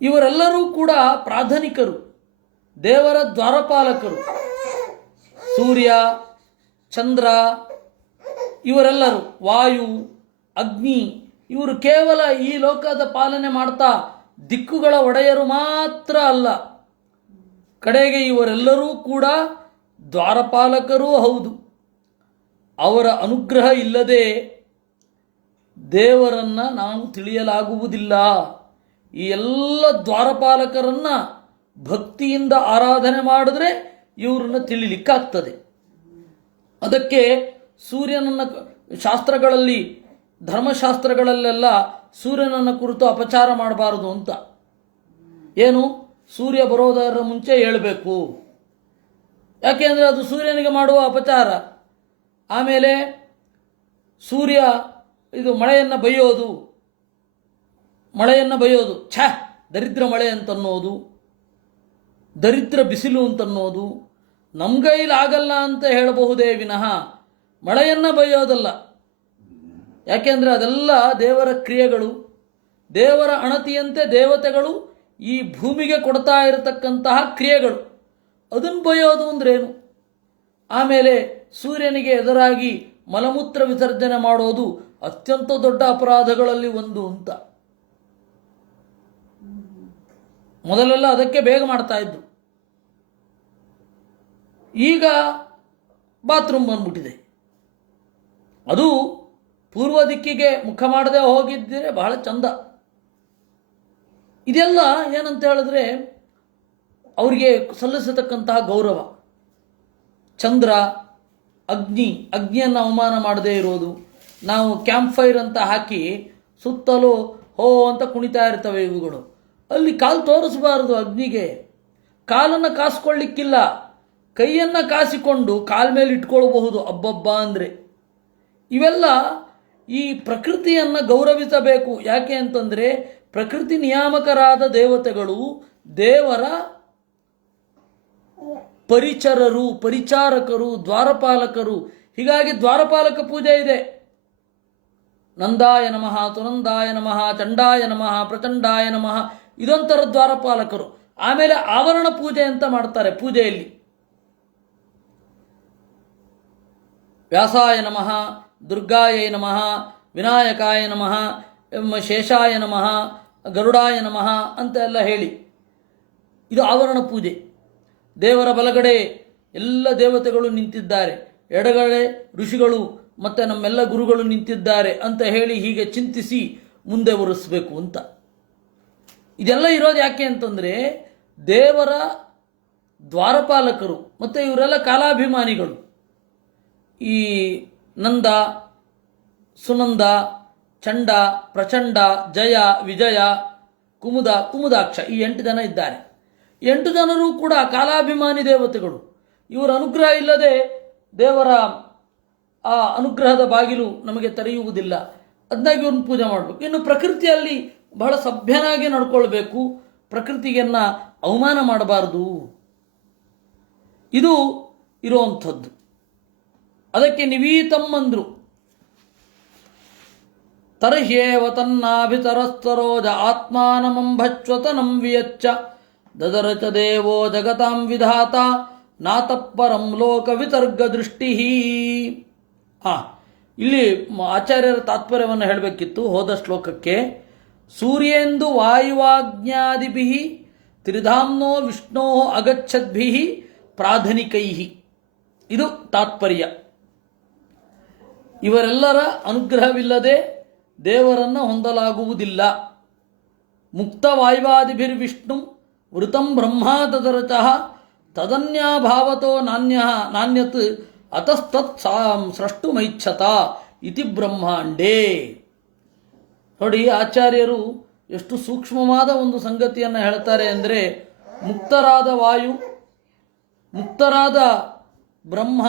ಇವರೆಲ್ಲರೂ ಕೂಡ ಪ್ರಾಧಾನಿಕರು, ದೇವರ ದ್ವಾರಪಾಲಕರು. ಸೂರ್ಯ, ಚಂದ್ರ ಇವರೆಲ್ಲರೂ, ವಾಯು, ಅಗ್ನಿ ಇವರು ಕೇವಲ ಈ ಲೋಕದ ಪಾಲನೆ ಮಾಡ್ತಾ ದಿಕ್ಕುಗಳ ಒಡೆಯರು ಮಾತ್ರ ಅಲ್ಲ, ಕಡೆಗೆ ಇವರೆಲ್ಲರೂ ಕೂಡ ದ್ವಾರಪಾಲಕರೂ ಹೌದು. ಅವರ ಅನುಗ್ರಹ ಇಲ್ಲದೆ ದೇವರನ್ನ ನಾವು ತಿಳಿಯಲಾಗುವುದಿಲ್ಲ. ಈ ಎಲ್ಲ ದ್ವಾರಪಾಲಕರನ್ನ ಭಕ್ತಿಯಿಂದ ಆರಾಧನೆ ಮಾಡಿದ್ರೆ ಇವರನ್ನು ತಿಳಿಲಿಕ್ಕಾಗ್ತದೆ. ಅದಕ್ಕೆ ಸೂರ್ಯನನ್ನ ಶಾಸ್ತ್ರಗಳಲ್ಲಿ, ಧರ್ಮಶಾಸ್ತ್ರಗಳಲ್ಲೆಲ್ಲ ಸೂರ್ಯನನ್ನ ಕುರಿತು ಅಪಚಾರ ಮಾಡಬಾರದು ಅಂತ. ಏನು, ಸೂರ್ಯ ಬರೋದರ ಮುಂಚೆ ಹೇಳಬೇಕು, ಯಾಕೆ ಅಂದರೆ ಅದು ಸೂರ್ಯನಿಗೆ ಮಾಡುವ ಅಪಚಾರ. ಆಮೇಲೆ ಸೂರ್ಯ ಇದು ಮಳೆಯನ್ನು ಬೈಯೋದು, ಛ ದರಿದ್ರ ಮಳೆ ಅಂತನ್ನೋದು, ದರಿದ್ರ ಬಿಸಿಲು ಅಂತನ್ನೋದು, ನಮ್ಗೈಲಾಗಲ್ಲ ಅಂತ ಹೇಳಬಹುದೇ ವಿನಃ ಮಳೆಯನ್ನು ಬೈಯೋದಲ್ಲ. ಯಾಕೆಂದರೆ ಅದೆಲ್ಲ ದೇವರ ಕ್ರಿಯೆಗಳು. ದೇವರ ಅಣತಿಯಂತೆ ದೇವತೆಗಳು ಈ ಭೂಮಿಗೆ ಕೊಡ್ತಾ ಇರತಕ್ಕಂತಹ ಕ್ರಿಯೆಗಳು. ಅದನ್ನು ಬೈಯೋದು ಅಂದ್ರೇನು? ಆಮೇಲೆ ಸೂರ್ಯನಿಗೆ ಎದುರಾಗಿ ಮಲಮೂತ್ರ ವಿಸರ್ಜನೆ ಮಾಡೋದು ಅತ್ಯಂತ ದೊಡ್ಡ ಅಪರಾಧಗಳಲ್ಲಿ ಒಂದು ಅಂತ. ಮೊದಲೆಲ್ಲ ಅದಕ್ಕೆ ಬೇಗ ಮಾಡ್ತಾ ಇದ್ದು, ಈಗ ಬಾತ್ರೂಮ್ ಬಂದ್ಬಿಟ್ಟಿದೆ. ಅದು ಪೂರ್ವ ದಿಕ್ಕಿಗೆ ಮುಖ ಮಾಡದೆ ಹೋಗಿದ್ದರೆ ಬಹಳ ಚಂದ. ಇದೆಲ್ಲ ಏನಂತ ಹೇಳಿದ್ರೆ ಅವರಿಗೆ ಸಲ್ಲಿಸತಕ್ಕಂತಹ ಗೌರವ. ಚಂದ್ರ, ಅಗ್ನಿಯನ್ನು ಅವಮಾನ ಮಾಡದೇ ಇರೋದು. ನಾವು ಕ್ಯಾಂಪ್ ಫೈರ್ ಅಂತ ಹಾಕಿ ಸುತ್ತಲೂ ಹೋ ಅಂತ ಕುಣಿತಾ ಇರ್ತವೆ ಇವುಗಳು. ಅಲ್ಲಿ ಕಾಲು ತೋರಿಸಬಾರದು ಅಗ್ನಿಗೆ. ಕಾಲನ್ನು ಕಾಸ್ಕೊಳ್ಳಿಕ್ಕಿಲ್ಲ, ಕೈಯನ್ನು ಕಾಸಿಕೊಂಡು ಕಾಲ ಮೇಲೆ ಇಟ್ಕೊಳ್ಬಹುದು ಅಬ್ಬಬ್ಬ ಅಂದರೆ. ಇವೆಲ್ಲ ಈ ಪ್ರಕೃತಿಯನ್ನು ಗೌರವಿಸಬೇಕು. ಯಾಕೆ ಅಂತಂದರೆ ಪ್ರಕೃತಿ ನಿಯಾಮಕರಾದ ದೇವತೆಗಳು ದೇವರ ಪರಿಚಾರಕರು, ದ್ವಾರಪಾಲಕರು. ಹೀಗಾಗಿ ದ್ವಾರಪಾಲಕ ಪೂಜೆ ಇದೆ. ನಂದಾಯ ನಮಃ, ಸುನಂದಾಯ ನಮಃ, ಚಂಡಾಯ ನಮಃ, ಪ್ರಚಂಡಾಯ ನಮಃ, ಇದೊಂಥರ ದ್ವಾರಪಾಲಕರು. ಆಮೇಲೆ ಆವರಣ ಪೂಜೆ ಅಂತ ಮಾಡ್ತಾರೆ. ಪೂಜೆಯಲ್ಲಿ ವ್ಯಾಸಾಯ ನಮಃ, ದುರ್ಗಾಯೈ ನಮಃ, ವಿನಾಯಕಾಯ ನಮಃ, ಶೇಷಾಯ ನಮಃ, ಗರುಡಾಯ ನಮಃ ಅಂತ ಎಲ್ಲ ಹೇಳಿ, ಇದು ಆವರಣ ಪೂಜೆ. ದೇವರ ಬಲಗಡೆ ಎಲ್ಲ ದೇವತೆಗಳು ನಿಂತಿದ್ದಾರೆ, ಎಡಗಡೆ ಋಷಿಗಳು ಮತ್ತು ನಮ್ಮೆಲ್ಲ ಗುರುಗಳು ನಿಂತಿದ್ದಾರೆ ಅಂತ ಹೇಳಿ ಹೀಗೆ ಚಿಂತಿಸಿ ಮುಂದೆ ಬರೆಸಬೇಕು ಅಂತ. ಇದೆಲ್ಲ ಇರೋದು ಯಾಕೆ ಅಂತಂದರೆ ದೇವರ ದ್ವಾರಪಾಲಕರು ಮತ್ತು ಇವರೆಲ್ಲ ಕಾಲಾಭಿಮಾನಿಗಳು. ಈ ನಂದ, ಸುನಂದ, ಚಂಡ, ಪ್ರಚಂಡ, ಜಯ, ವಿಜಯ, ಕುಮುದಾಕ್ಷ ಈ 8 ಜನ ಇದ್ದಾರೆ. 8 ಜನರು ಕೂಡ ಕಾಲಾಭಿಮಾನಿ ದೇವತೆಗಳು. ಇವರ ಅನುಗ್ರಹ ಇಲ್ಲದೆ ದೇವರ ಆ ಅನುಗ್ರಹದ ಬಾಗಿಲು ನಮಗೆ ತೆರೆಯುವುದಿಲ್ಲ. ಅದನ್ನಾಗಿ ಇವ್ರನ್ನ ಪೂಜೆ ಮಾಡಬೇಕು. ಇನ್ನು ಪ್ರಕೃತಿಯಲ್ಲಿ ಬಹಳ ಸಭ್ಯನಾಗಿ ನಡ್ಕೊಳ್ಬೇಕು, ಪ್ರಕೃತಿಯನ್ನು ಅವಮಾನ ಮಾಡಬಾರದು. ಇದು ಇರುವಂಥದ್ದು. ಅದಕ್ಕೆ ನಿವೀತಂ ಅಂದ್ರು. ತರ್ಹ್ಯೇವ ತನ್ನಾಭಿತರಸ್ತರೋಜ ಆತ್ಮಾನಮಂಭಚ್ವತನಂ ವಿಯಚ್ಚ ದದರಚ ದೇವೋ ಜಗತಾಂ ವಿಧಾತ ನಾತಪ್ಪರಂ ಲೋಕ ವಿತರ್ಗ ದೃಷ್ಟಿ. ಇಲ್ಲಿ ಆಚಾರ್ಯರ ತಾತ್ಪರ್ಯವನ್ನು ಹೇಳಬೇಕಿತ್ತು ಹೋದ ಶ್ಲೋಕಕ್ಕೆ. ಸೂರ್ಯೇಂದು ವಾಯುವಾಜ್ಞಾದಿಭಿ ತ್ರಿಧಾಮ್ನೋ ವಿಷ್ಣೋ ಅಗಚ್ಚದ್ಭಿ ಪ್ರಾಧನಿಕೈ, ಇದು ತಾತ್ಪರ್ಯ. ಇವರೆಲ್ಲರ ಅನುಗ್ರಹವಿಲ್ಲದೆ ದೇವರನ್ನು ಹೊಂದಲಾಗುವುದಿಲ್ಲ. ಮುಕ್ತವಾಯುವಾದಿಭಿರ್ವಿಷ್ಣು ವೃತಂ ಬ್ರಹ್ಮ ತದರಚಃ ತದನ್ಯಾಭಾವತೋ ನಾಣ್ಯತ್ ಅತಸ್ತತ್ ಸೃಷ್ಟುಮೈಚ್ಛತ ಇತಿ ಬ್ರಹ್ಮಾಂಡೇ. ನೋಡಿ, ಆಚಾರ್ಯರು ಎಷ್ಟು ಸೂಕ್ಷ್ಮವಾದ ಒಂದು ಸಂಗತಿಯನ್ನು ಹೇಳ್ತಾರೆ ಅಂದರೆ, ಮುಕ್ತರಾದ ವಾಯು, ಮುಕ್ತರಾದ ಬ್ರಹ್ಮ,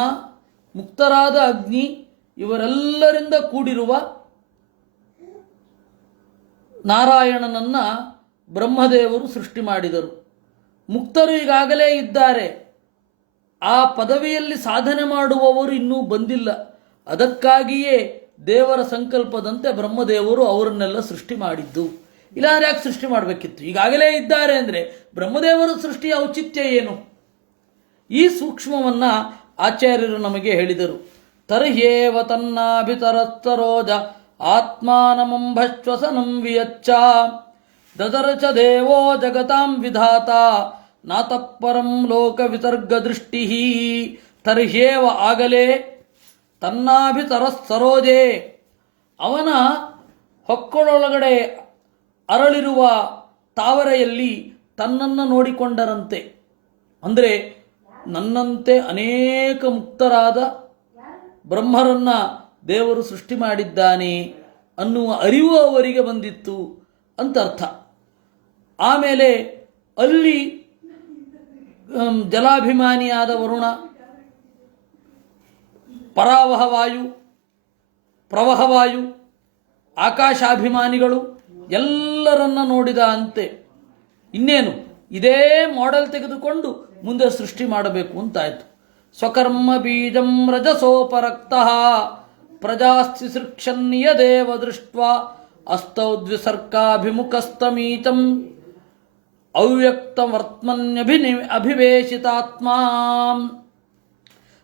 ಮುಕ್ತರಾದ ಅಗ್ನಿ, ಇವರೆಲ್ಲರಿಂದ ಕೂಡಿರುವ ನಾರಾಯಣನನ್ನ ಬ್ರಹ್ಮದೇವರು ಸೃಷ್ಟಿ ಮಾಡಿದರು. ಮುಕ್ತರು ಈಗಾಗಲೇ ಇದ್ದಾರೆ, ಆ ಪದವಿಯಲ್ಲಿ ಸಾಧನೆ ಮಾಡುವವರು ಇನ್ನೂ ಬಂದಿಲ್ಲ. ಅದಕ್ಕಾಗಿಯೇ ದೇವರ ಸಂಕಲ್ಪದಂತೆ ಬ್ರಹ್ಮದೇವರು ಅವರನ್ನೆಲ್ಲ ಸೃಷ್ಟಿ ಮಾಡಿದ್ದು. ಇಲ್ಲಾಂದ್ರೆ ಯಾಕೆ ಸೃಷ್ಟಿ ಮಾಡಬೇಕಿತ್ತು? ಈಗಾಗಲೇ ಇದ್ದಾರೆ ಅಂದರೆ ಬ್ರಹ್ಮದೇವರ ಸೃಷ್ಟಿಯ ಔಚಿತ್ಯ ಏನು? ಈ ಸೂಕ್ಷ್ಮವನ್ನು ಆಚಾರ್ಯರು ನಮಗೆ ಹೇಳಿದರು. ತರ್ಹ್ಯೇವ ತನ್ನಾಭಿತರಸ್ತರೋಜ ಆತ್ಮಾನಮಂಭಶ್ವಸನಂ ವಿಯಚ್ಚ ದದರಚ ದೇವೋ ಜಗತಾಂ ವಿಧಾತ ನಾತಃಪರಂ ಲೋಕ ವಿಸರ್ಗ ದೃಷ್ಟಿ. ತರ್ಹ್ಯೇವ ಆಗಲೇ, ತನ್ನಾಭಿತರಸ್ತರೋಜೆ ಅವನ ಹೊಕ್ಕಳೊಳಗಡೆ ಅರಳಿರುವ ತಾವರೆಯಲ್ಲಿ ತನ್ನನ್ನು ನೋಡಿಕೊಂಡರಂತೆ. ಅಂದರೆ ನನ್ನಂತೆ ಅನೇಕ ಮುಕ್ತರಾದ ಬ್ರಹ್ಮರನ್ನ ದೇವರು ಸೃಷ್ಟಿ ಮಾಡಿದ್ದಾನೆ ಅನ್ನುವ ಅರಿವು ಅವರಿಗೆ ಬಂದಿತ್ತು ಅಂತ ಅರ್ಥ. ಆಮೇಲೆ ಅಲ್ಲಿ ಜಲಾಭಿಮಾನಿಯಾದ ವರುಣ, ಪರಾವಹವಾಯು, ಪ್ರವಹವಾಯು, ಆಕಾಶಾಭಿಮಾನಿಗಳು ಎಲ್ಲರನ್ನ ನೋಡಿದ ಅಂತೆ. ಇನ್ನೇನು ಇದೇ ಮಾಡೆಲ್ ತೆಗೆದುಕೊಂಡು ಮುಂದೆ ಸೃಷ್ಟಿ ಮಾಡಬೇಕು ಅಂತಾಯಿತು. ಸ್ವಕರ್ಮ ಬೀಜಂ ರಜಸೋಪರಕ್ತಃ ಪ್ರಜಾಸ್ತಿ ಸೃಕ್ಷನ್ನಿಯ ದೇವ ದೃಷ್ಟ್ವಾ ಅಸ್ತೌ ದ್ವಿಸರ್ಕಾಭಿಮುಖಸ್ತಮೀಚಂ ಅಭಿವೇಶಿತಾತ್ಮಾ.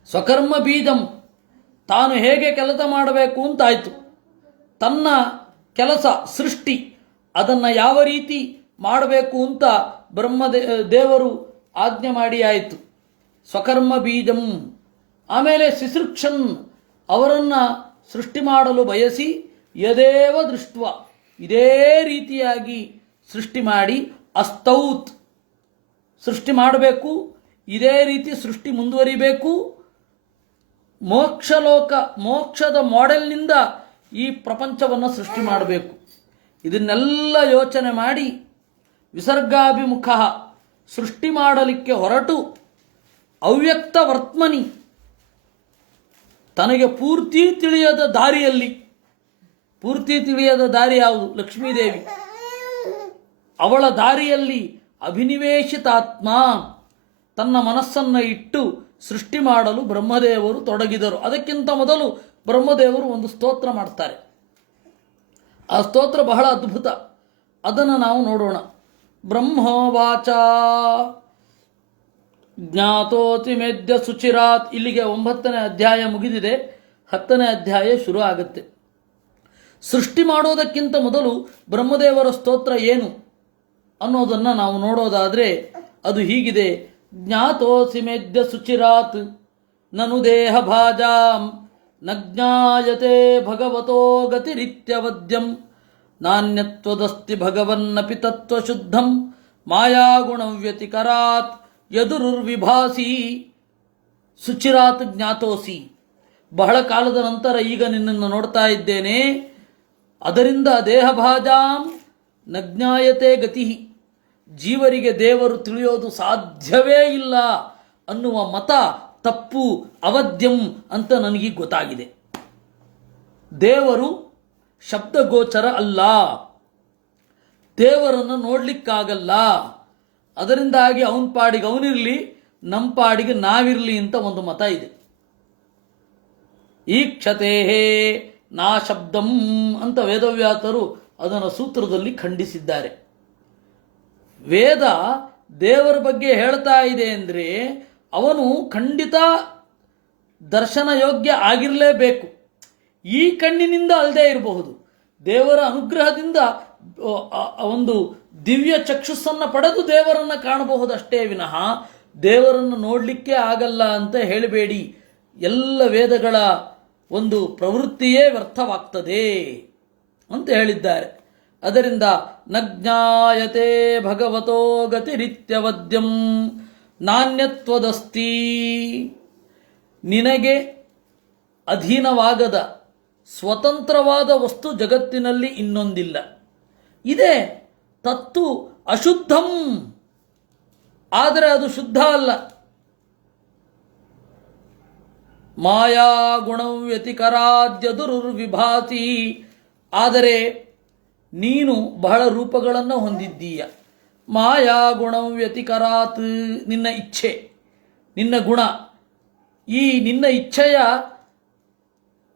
ಸ್ವಕರ್ಮ ಬೀಜಂ, ತಾನು ಹೇಗೆ ಕೆಲಸ ಮಾಡಬೇಕು ಅಂತಾಯಿತು. ತನ್ನ ಕೆಲಸ ಸೃಷ್ಟಿ, ಅದನ್ನು ಯಾವ ರೀತಿ ಮಾಡಬೇಕು ಅಂತ ದೇವರು ಆಜ್ಞೆ ಮಾಡಿ ಆಯಿತು. ಸ್ವಕರ್ಮ ಬೀಜಂ. ಆಮೇಲೆ ಸಿಸೃಕ್ಷನ್, ಅವರನ್ನು ಸೃಷ್ಟಿ ಮಾಡಲು ಬಯಸಿ ಯದೇವ ದೃಷ್ಟ್ವ, ಇದೇ ರೀತಿಯಾಗಿ ಸೃಷ್ಟಿ ಮಾಡಿ ಅಸ್ತೌತ್, ಸೃಷ್ಟಿ ಮಾಡಬೇಕು, ಇದೇ ರೀತಿ ಸೃಷ್ಟಿ ಮುಂದುವರಿಬೇಕು. ಮೋಕ್ಷದ ಮಾಡೆಲ್ನಿಂದ ಈ ಪ್ರಪಂಚವನ್ನು ಸೃಷ್ಟಿ ಮಾಡಬೇಕು. ಇದನ್ನೆಲ್ಲ ಯೋಚನೆ ಮಾಡಿ ವಿಸರ್ಗಾಭಿಮುಖ, ಸೃಷ್ಟಿ ಮಾಡಲಿಕ್ಕೆ ಹೊರಟು ಅವ್ಯಕ್ತ ವರ್ತಮನಿ, ತನಗೆ ಪೂರ್ತಿ ತಿಳಿಯದ ದಾರಿಯಲ್ಲಿ, ಪೂರ್ತಿ ತಿಳಿಯದ ದಾರಿ ಯಾವುದು? ಲಕ್ಷ್ಮೀದೇವಿ. ಅವಳ ದಾರಿಯಲ್ಲಿ ಅಭಿನಿವೇಶಿತಾತ್ಮ, ತನ್ನ ಮನಸ್ಸನ್ನು ಇಟ್ಟು ಸೃಷ್ಟಿ ಮಾಡಲು ಬ್ರಹ್ಮದೇವರು ತೊಡಗಿದರು. ಅದಕ್ಕಿಂತ ಮೊದಲು ಬ್ರಹ್ಮದೇವರು ಒಂದು ಸ್ತೋತ್ರ ಮಾಡ್ತಾರೆ. ಆ ಸ್ತೋತ್ರ ಬಹಳ ಅದ್ಭುತ, ಅದನ್ನು ನಾವು ನೋಡೋಣ. ಬ್ರಹ್ಮೋವಾಚ ಜ್ಞಾತೋತಿ ಮೇದ್ಯ ಸುಚಿರಾತ್. ಇಲ್ಲಿಗೆ 9ನೇ ಅಧ್ಯಾಯ ಮುಗಿದಿದೆ, 10ನೇ ಅಧ್ಯಾಯ ಶುರು ಆಗುತ್ತೆ. ಸೃಷ್ಟಿ ಮಾಡೋದಕ್ಕಿಂತ ಮೊದಲು ಬ್ರಹ್ಮದೇವರ ಸ್ತೋತ್ರ ಏನು ಅನ್ನೋದನ್ನು ನಾವು ನೋಡೋದಾದರೆ ಅದು ಹೀಗಿದೆ. ಜ್ಞಾತೋಸಿ ಮೇದ್ಯ ಸುಚಿರಾತ್ ನನು ದೇಹ ಭಾಜಾಂ ನ ಜ್ಞಾಯತೆ ಭಗವತೋ ಗತಿರಿತ್ಯವದ್ಯಂ ನಾಣ್ಯತ್ವದಸ್ತಿ ಭಗವನ್ನಪಿ ತತ್ವಶುದ್ಧಂ ಮಾಯಾಗುಣವ್ಯತಿಕರಾತ್ ಯದುರುರ್ವಿಭಾಸಿ. ಸುಚಿರಾತ್ ಜ್ಞಾತೋಸಿ, ಬಹಳ ಕಾಲದ ನಂತರ ಈಗ ನಿನ್ನನ್ನು ನೋಡ್ತಾ ಇದ್ದೇನೆ. ಅದರಿಂದ ದೇಹಭಾಜಾಂ ನ ಜ್ಞಾಯತೆ ಗತಿ, ಜೀವರಿಗೆ ದೇವರು ತಿಳಿಯೋದು ಸಾಧ್ಯವೇ ಇಲ್ಲ ಅನ್ನುವ ಮತ ತಪ್ಪು, ಅವದ್ಯಂ ಅಂತ ನನಗೆ ಗೊತ್ತಾಗಿದೆ. ದೇವರು ಶಬ್ದಗೋಚರ ಅಲ್ಲ, ದೇವರನ್ನು ನೋಡ್ಲಿಕ್ಕಾಗಲ್ಲ. ಅದರಿಂದಾಗಿ ಅವನ ಪಾಡಿಗೆ ಅವನಿರಲಿ, ನಮ್ಮ ಪಾಡಿಗೆ ನಾವಿರಲಿ ಅಂತ ಒಂದು ಮತ ಇದೆ. ಈಕ್ಷತೆ ನಾ ಶಬ್ದಂ ಅಂತ ವೇದವ್ಯಾಸರು ಅದನ್ನು ಸೂತ್ರದಲ್ಲಿ ಖಂಡಿಸಿದ್ದಾರೆ. ವೇದ ದೇವರ ಬಗ್ಗೆ ಹೇಳ್ತಾ ಇದೆ ಅಂದರೆ ಅವನು ಖಂಡಿತ ದರ್ಶನ ಯೋಗ್ಯ ಆಗಿರಲೇಬೇಕು. ಈ ಕಣ್ಣಿನಿಂದ ಅಲ್ಲದೆ ಇರಬಹುದು, ದೇವರ ಅನುಗ್ರಹದಿಂದ ಒಂದು ದಿವ್ಯ ಚಕ್ಷುಸ್ಸನ್ನು ಪಡೆದು ದೇವರನ್ನು ಕಾಣಬಹುದಷ್ಟೇ ವಿನಃ ದೇವರನ್ನು ನೋಡಲಿಕ್ಕೆ ಆಗಲ್ಲ ಅಂತ ಹೇಳಬೇಡಿ. ಎಲ್ಲ ವೇದಗಳ ಒಂದು ಪ್ರವೃತ್ತಿಯೇ ವ್ಯರ್ಥವಾಗ್ತದೆ ಅಂತ ಹೇಳಿದ್ದಾರೆ. ಅದರಿಂದ ನಜ್ಞಾಯತೆ ಭಗವತೋ ಗತಿರಿತ್ಯವದ್ಯಂ ನಾಣ್ಯತ್ವದಸ್ತಿ, ನಿನಗೆ ಅಧೀನವಾಗದ ಸ್ವತಂತ್ರವಾದ ವಸ್ತು ಜಗತ್ತಿನಲ್ಲಿ ಇನ್ನೊಂದಿಲ್ಲ. ಇದೆ ತತ್ತು ಅಶುದ್ಧಂ, ಆದರೆ ಅದು ಶುದ್ಧ ಅಲ್ಲ. ಮಾಯಾ ಗುಣವ್ಯತಿಕರಾದ್ಯ ದುರ್ವಿಭಾತಿ, ಆದರೆ ನೀನು ಬಹಳ ರೂಪಗಳನ್ನು ಹೊಂದಿದ್ದೀಯ. ಮಾಯಾ ಗುಣವ್ಯತಿಕರಾತ್, ನಿನ್ನ ಇಚ್ಛೆ, ನಿನ್ನ ಗುಣ, ಈ ನಿನ್ನ ಇಚ್ಛೆಯ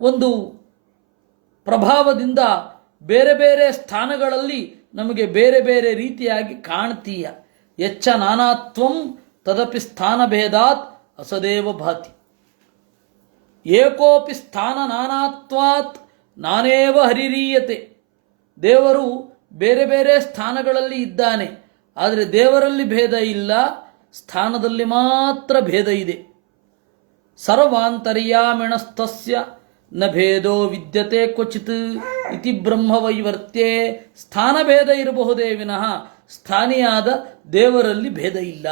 ಒಂದು ಪ್ರಭಾವದಿಂದ ಬೇರೆ ಬೇರೆ ಸ್ಥಾನಗಳಲ್ಲಿ ನಮಗೆ ಬೇರೆ ಬೇರೆ ರೀತಿಯಾಗಿ ಕಾಣ್ತೀಯ. ಯಚ್ಚ ನಾನಾತ್ವಂ ತದಪಿ ಸ್ಥಾನಭೇದಾತ್ ಅಸದೇವ ಭಾತಿ. ಏಕೋಪಿ ಸ್ಥಾನ ನಾನಾತ್ವಾತ್ ನಾನೇವ ಹರಿರೀಯತೆ. ದೇವರು ಬೇರೆ ಬೇರೆ ಸ್ಥಾನಗಳಲ್ಲಿ ಇದ್ದಾನೆ, ಆದರೆ ದೇವರಲ್ಲಿ ಭೇದ ಇಲ್ಲ, ಸ್ಥಾನದಲ್ಲಿ ಮಾತ್ರ ಭೇದ ಇದೆ. ಸರ್ವಾಂತರ್ಯಾಮಿಣಸ್ತಸ್ಯ ನ ಭೇದೋ ವಿದ್ಯತೆ ಕ್ವಚಿತ್ ಇತಿ ಬ್ರಹ್ಮವೈವರ್ತ್ಯೆ. ಸ್ಥಾನಭೇದ ಇರಬಹುದೇ ವಿನಃ ಸ್ಥಾನಿಯಾದ ದೇವರಲ್ಲಿ ಭೇದ ಇಲ್ಲ.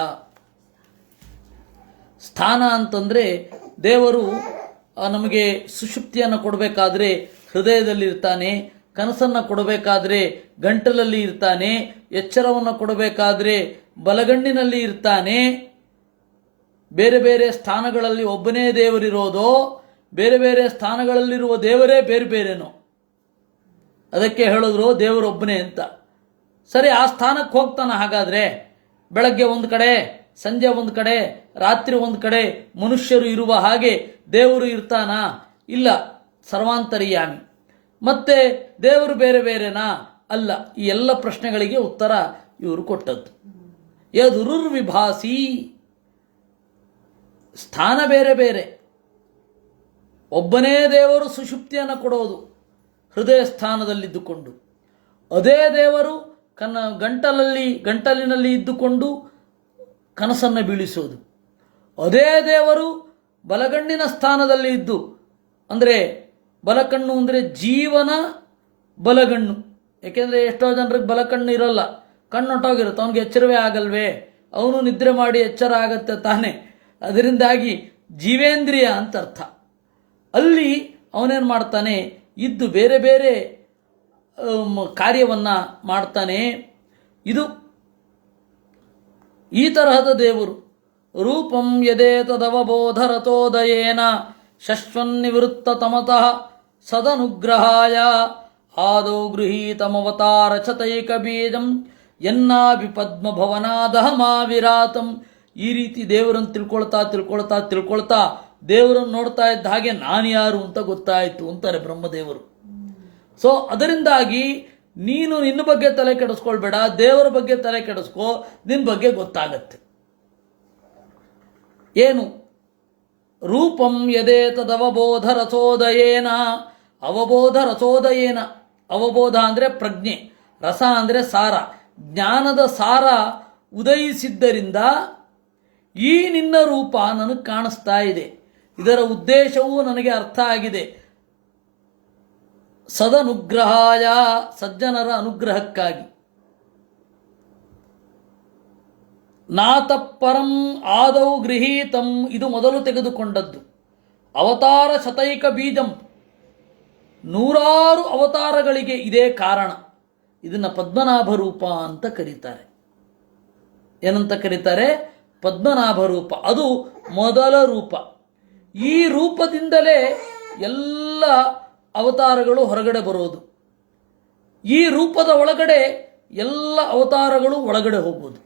ಸ್ಥಾನ ಅಂತಂದರೆ ದೇವರು ನಮಗೆ ಸುಷುಪ್ತಿಯನ್ನು ಕೊಡಬೇಕಾದ್ರೆ ಹೃದಯದಲ್ಲಿರ್ತಾನೆ, ಕನಸನ್ನು ಕೊಡಬೇಕಾದ್ರೆ ಗಂಟಲಲ್ಲಿ ಇರ್ತಾನೆ, ಎಚ್ಚರವನ್ನು ಕೊಡಬೇಕಾದ್ರೆ ಬಲಗಣ್ಣಿನಲ್ಲಿ ಇರ್ತಾನೆ. ಬೇರೆ ಬೇರೆ ಸ್ಥಾನಗಳಲ್ಲಿ ಒಬ್ಬನೇ ದೇವರಿರೋದೋ, ಬೇರೆ ಬೇರೆ ಸ್ಥಾನಗಳಲ್ಲಿರುವ ದೇವರೇ ಬೇರೆ ಬೇರೆನೋ. ಅದಕ್ಕೆ ಹೇಳಿದ್ರು ದೇವರೊಬ್ಬನೇ ಅಂತ. ಸರಿ, ಆ ಸ್ಥಾನಕ್ಕೆ ಹೋಗ್ತಾನೆ. ಹಾಗಾದರೆ ಬೆಳಗ್ಗೆ ಒಂದು ಕಡೆ, ಸಂಜೆ ಒಂದು ಕಡೆ, ರಾತ್ರಿ ಒಂದು ಕಡೆ ಮನುಷ್ಯರು ಇರುವ ಹಾಗೆ ದೇವರು ಇರ್ತಾನಾ? ಇಲ್ಲ, ಸರ್ವಾಂತರ್ಯಾಮಿ. ಮತ್ತೆ ದೇವರು ಬೇರೆ ಬೇರೆನಾ? ಅಲ್ಲ. ಈ ಎಲ್ಲ ಪ್ರಶ್ನೆಗಳಿಗೆ ಉತ್ತರ ಇವರು ಕೊಟ್ಟದ್ದು. ಯದುರ್ವಿಭಾಸಿ, ಸ್ಥಾನ ಬೇರೆ ಬೇರೆ. ಒಬ್ಬನೇ ದೇವರು ಸುಷುಪ್ತಿಯನ್ನು ಕೊಡೋದು ಹೃದಯ ಸ್ಥಾನದಲ್ಲಿದ್ದುಕೊಂಡು, ಅದೇ ದೇವರು ಗಂಟಲಿನಲ್ಲಿ ಇದ್ದುಕೊಂಡು ಕನಸನ್ನು ಬೀಳಿಸೋದು. ಅದೇ ದೇವರು ಬಲಗಣ್ಣಿನ ಸ್ಥಾನದಲ್ಲಿ ಇದ್ದು, ಅಂದರೆ ಬಲಕಣ್ಣು ಅಂದರೆ ಜೀವನ ಬಲಗಣ್ಣು. ಏಕೆಂದರೆ ಎಷ್ಟೋ ಜನರಿಗೆ ಬಲಕಣ್ಣು ಇರಲ್ಲ, ಕಣ್ಣೊಟ್ಟೋಗಿರುತ್ತೆ, ಅವನಿಗೆ ಎಚ್ಚರವೇ ಆಗಲ್ವೇ? ಅವನು ನಿದ್ರೆ ಮಾಡಿ ಎಚ್ಚರ ಆಗತ್ತೆ ತಾನೆ. ಅದರಿಂದಾಗಿ ಜೀವೇಂದ್ರಿಯ ಅಂತ ಅರ್ಥ. ಅಲ್ಲಿ ಅವನೇನು ಮಾಡ್ತಾನೆ? ಇದ್ದು ಬೇರೆ ಬೇರೆ ಕಾರ್ಯವನ್ನು ಮಾಡ್ತಾನೆ. ಇದು ಈ ತರಹದ ದೇವರು. ರೂಪಂ ಯದೇ ತದವಬೋಧರತೋದಯೇನ ಶಶ್ವನ್ನಿವೃತ್ತ ತಮತಃ ಸದನುಗ್ರಹಾಯ ಆದೌ ಗೃಹೀತಮವತಾರ ಚತೈಕ ಬೀಜಂ ಎನ್ನಾಭಿ ಪದ್ಮಭವನಾದಹಮಾವಿರಾತಂ. ಈ ರೀತಿ ದೇವರನ್ನು ತಿಳ್ಕೊಳ್ತಾ ದೇವರನ್ನು ನೋಡ್ತಾ ಇದ್ದ ಹಾಗೆ ನಾನು ಯಾರು ಅಂತ ಗೊತ್ತಾಯಿತು ಅಂತಾರೆ ಬ್ರಹ್ಮದೇವರು. ಸೊ ಅದರಿಂದಾಗಿ ನೀನು ನಿನ್ನ ಬಗ್ಗೆ ತಲೆ ಕೆಡಿಸ್ಕೊಳ್ಬೇಡ, ದೇವರ ಬಗ್ಗೆ ತಲೆ ಕೆಡಿಸ್ಕೋ, ನಿನ್ನ ಬಗ್ಗೆ ಗೊತ್ತಾಗತ್ತೆ. ಏನು? ರೂಪಂ ಯದೇ ತದವಬೋಧ ರಸೋದಯೇನ. ಅವಬೋಧ ರಸೋದಯೇನ. ಅವಬೋಧ ಅಂದರೆ ಪ್ರಜ್ಞೆ, ರಸ ಅಂದರೆ ಸಾರ, ಜ್ಞಾನದ ಸಾರ ಉದಯಿಸಿದ್ದರಿಂದ ಈ ನಿನ್ನ ರೂಪ ನನಗೆ ಕಾಣಿಸ್ತಾ ಇದೆ. ಇದರ ಉದ್ದೇಶವೂ ನನಗೆ ಅರ್ಥ ಆಗಿದೆ. ಸದನುಗ್ರಹಾಯ, ಸಜ್ಜನರ ಅನುಗ್ರಹಕ್ಕಾಗಿ. ನಾತಃಪರಂ ಆದೌ ಗೃಹೀತಂ, ಇದು ಮೊದಲು ತೆಗೆದುಕೊಂಡದ್ದು. ಅವತಾರ ಶತೈಕ ಬೀಜಂ, 100 ಅವತಾರಗಳಿಗೆ ಇದೇ ಕಾರಣ. ಇದನ್ನು ಪದ್ಮನಾಭ ರೂಪ ಅಂತ ಕರೀತಾರೆ. ಏನಂತ ಕರೀತಾರೆ? ಪದ್ಮನಾಭ ರೂಪ. ಅದು ಮೊದಲ ರೂಪ. ಈ ರೂಪದಿಂದಲೇ ಎಲ್ಲ ಅವತಾರಗಳು ಹೊರಗಡೆ ಬರೋದು. ಈ ರೂಪದ ಒಳಗಡೆ ಎಲ್ಲ ಅವತಾರಗಳು ಒಳಗಡೆ ಹೋಗೋದು.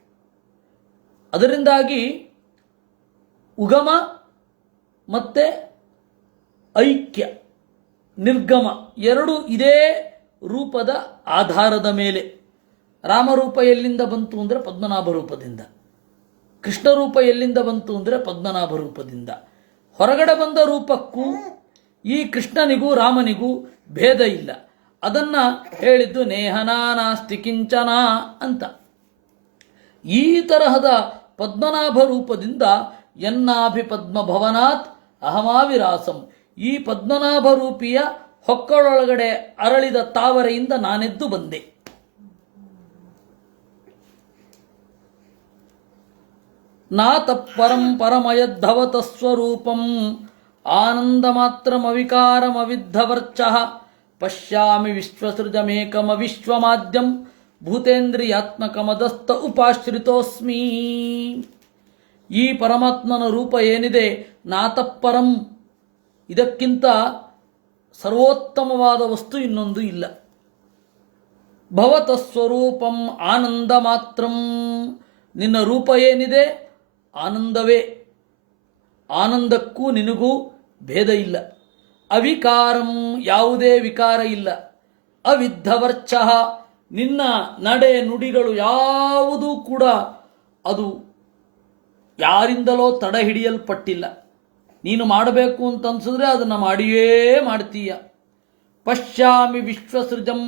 ಅದರಿಂದಾಗಿ ಉಗಮ ಮತ್ತು ಐಕ್ಯ, ನಿರ್ಗಮ ಎರಡೂ ಇದೇ ರೂಪದ ಆಧಾರದ ಮೇಲೆ. ರಾಮರೂಪ ಎಲ್ಲಿಂದ ಬಂತು ಅಂದರೆ ಪದ್ಮನಾಭ ರೂಪದಿಂದ. ಕೃಷ್ಣ ರೂಪ ಎಲ್ಲಿಂದ ಬಂತು ಅಂದರೆ ಪದ್ಮನಾಭ ರೂಪದಿಂದ. ಹೊರಗಡೆ ಬಂದ ರೂಪಕ್ಕೂ ಈ ಕೃಷ್ಣನಿಗೂ ರಾಮನಿಗೂ ಭೇದ ಇಲ್ಲ. ಅದನ್ನು ಹೇಳಿದ್ದು ನೇಹನಾನಾಸ್ತಿ ಕಿಂಚನ ಅಂತ. ಈ ತರಹದ ಪದ್ಮನಾಭ ರೂಪದಿಂದ ಎನ್ನಾಭಿ ಪದ್ಮಭವನಾತ್ ಅಹಮಾವಿರಾಸಂ, ಈ ಪದ್ಮನಾಭ ರೂಪಿಯ ಹೊಕ್ಕಳೊಳಗಡೆ ಅರಳಿದ ತಾವರೆಯಿಂದ ನಾನೆದ್ದು ಬಂದೆ. ನಾತಃಪರಂ ಪರಮಯದ್ಧವತ ಸ್ವರೂಪಂ ಆನಂದ ಮಾತ್ರಮವಿಕಾರಮವಿದ್ಧವರ್ಚಃ ಪಶ್ಯಾಮಿ ವಿಶ್ವಸೃಜಮೇಕಮವಿಶ್ವಮಾದ್ಯಂ ಭೂತೇಂದ್ರಿಯಾತ್ಮಕಮದಸ್ತ ಉಪಾಶ್ರಿತೋಸ್ಮಿ. ಈ ಪರಮಾತ್ಮನ ರೂಪ ಏನಿದೆ, ನಾತಃಪರಂ, ಇದಕ್ಕಿಂತ ಸರ್ವೋತ್ತಮವಾದ ವಸ್ತು ಇನ್ನೊಂದು ಇಲ್ಲ. ಭವತ ಸ್ವರೂಪಂ ಆನಂದ ಮಾತ್ರಂ, ನಿನ್ನ ರೂಪ ಏನಿದೆ ಆನಂದವೇ. ಆನಂದಕ್ಕೂ ನಿನಗೂ ಭೇದ ಇಲ್ಲ. ಅವಿಕಾರಂ, ಯಾವುದೇ ವಿಕಾರ ಇಲ್ಲ. ಅವಿದ್ಧವರ್ಚಃ, ನಿನ್ನ ನಡೆ ನುಡಿಗಳು ಯಾವುದೂ ಕೂಡ ಅದು ಯಾರಿಂದಲೋ ತಡೆ ಹಿಡಿಯಲ್ಪಟ್ಟಿಲ್ಲ. ನೀನು ಮಾಡಬೇಕು ಅಂತ ಅನ್ಸಿದ್ರೆ ಅದನ್ನು ಮಾಡಿಯೇ ಮಾಡ್ತೀಯ. ಪಶ್ಯಾಮಿ ವಿಶ್ವಸೃಜಂ,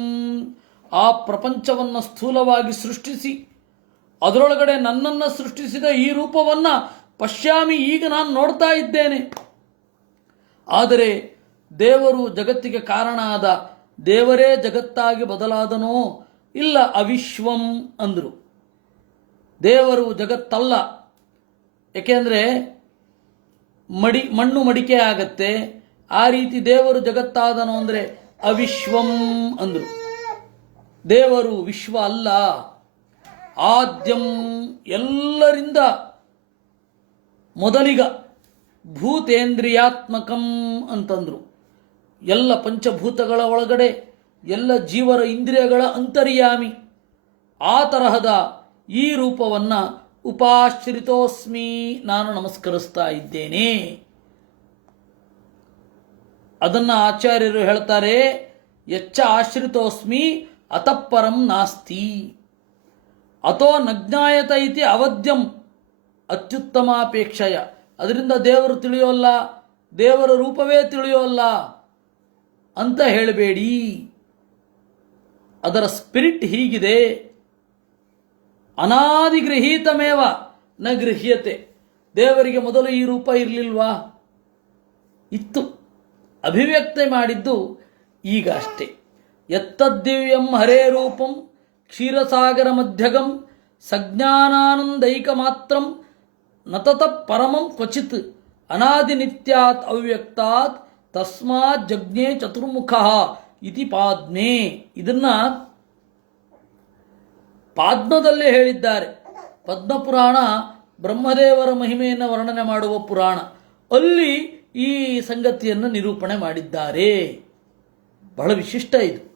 ಆ ಪ್ರಪಂಚವನ್ನು ಸ್ಥೂಲವಾಗಿ ಸೃಷ್ಟಿಸಿ ಅದರೊಳಗಡೆ ನನ್ನನ್ನು ಸೃಷ್ಟಿಸಿದ ಈ ರೂಪವನ್ನು ಪಶ್ಯಾಮಿ, ಈಗ ನಾನು ನೋಡ್ತಾ ಇದ್ದೇನೆ. ಆದರೆ ದೇವರು ಜಗತ್ತಿಗೆ ಕಾರಣ ಆದ, ದೇವರೇ ಜಗತ್ತಾಗಿ ಬದಲಾದನೋ? ಇಲ್ಲ, ಅವಿಶ್ವಂ ಅಂದರು. ದೇವರು ಜಗತ್ತಲ್ಲ. ಏಕೆಂದರೆ ಮಣ್ಣು ಮಡಿಕೆ ಆಗತ್ತೆ. ಆ ರೀತಿ ದೇವರು ಜಗತ್ತಾದನೋ ಅಂದರೆ ಅವಿಶ್ವಂ ಅಂದರು. ದೇವರು ವಿಶ್ವ ಅಲ್ಲ. ಆದ್ಯಂ, ಎಲ್ಲರಿಂದ ಮೊದಲಿಗ. ಭೂತೇಂದ್ರಿಯಾತ್ಮಕಂ ಅಂತಂದರು. ಎಲ್ಲ ಪಂಚಭೂತಗಳ ಒಳಗಡೆ ಎಲ್ಲ ಜೀವರ ಇಂದ್ರಿಯಗಳ ಅಂತರ್ಯಾಮಿ. ಆ ತರಹದ ಈ ರೂಪವನ್ನು ಉಪಾಶ್ರಿತೋಸ್ಮಿ, ನಾನು ನಮಸ್ಕರಿಸ್ತಾ ಇದ್ದೇನೆ. ಅದನ್ನು ಆಚಾರ್ಯರು ಹೇಳ್ತಾರೆ, ಯಚ್ಚ ಆಶ್ರಿತೋಸ್ಮಿ ಅತಃಪರಂ ನಾಸ್ತಿ. ಅಥೋ ನಜ್ಞಾಯತ ಇತಿ ಅವಧ್ಯಂ ಅತ್ಯುತ್ತಮಾಪೇಕ್ಷಯ. ಅದರಿಂದ ದೇವರು ತಿಳಿಯೋಲ್ಲ, ದೇವರ ರೂಪವೇ ತಿಳಿಯೋಲ್ಲ ಅಂತ ಹೇಳಬೇಡಿ. ಅದರ ಸ್ಪಿರಿಟ್ ಹೀಗಿದೆ. ಅನಾದಿಗೃಹೀತಮೇವ ನ ಗೃಹ್ಯತೆ. ದೇವರಿಗೆ ಮೊದಲು ಈ ರೂಪ ಇರಲಿಲ್ವಾ? ಇತ್ತು. ಅಭಿವ್ಯಕ್ತಿ ಮಾಡಿದ್ದು ಈಗ ಅಷ್ಟೇ. ಯತ್ತದ್ದಿವ್ಯಂ ಹರೇ ರೂಪಂ ಕ್ಷೀರಸಾಗರ ಮಧ್ಯಗಂ ಸಜ್ಞಾನಾನಂದೈಕ ಮಾತ್ರಂ ನತತ ಪರಮಂ ಕ್ವಚಿತ್ ಅನಾದಿ ನಿತ್ಯಾತ್ ಅವ್ಯಕ್ತಾತ್ ತಸ್ಮಾತ್ ಜಜ್ಞೆ ಚತುರ್ಮುಖ ಇತಿ ಪಾದ್ಮೆ. ಇದನ್ನ ಪಾದ್ಮದಲ್ಲೇ ಹೇಳಿದ್ದಾರೆ. ಪದ್ಮಪುರಾಣ ಬ್ರಹ್ಮದೇವರ ಮಹಿಮೆಯನ್ನು ವರ್ಣನೆ ಮಾಡುವ ಪುರಾಣ. ಅಲ್ಲಿ ಈ ಸಂಗತಿಯನ್ನು ನಿರೂಪಣೆ ಮಾಡಿದ್ದಾರೆ. ಬಹಳ ವಿಶಿಷ್ಟ ಇದು.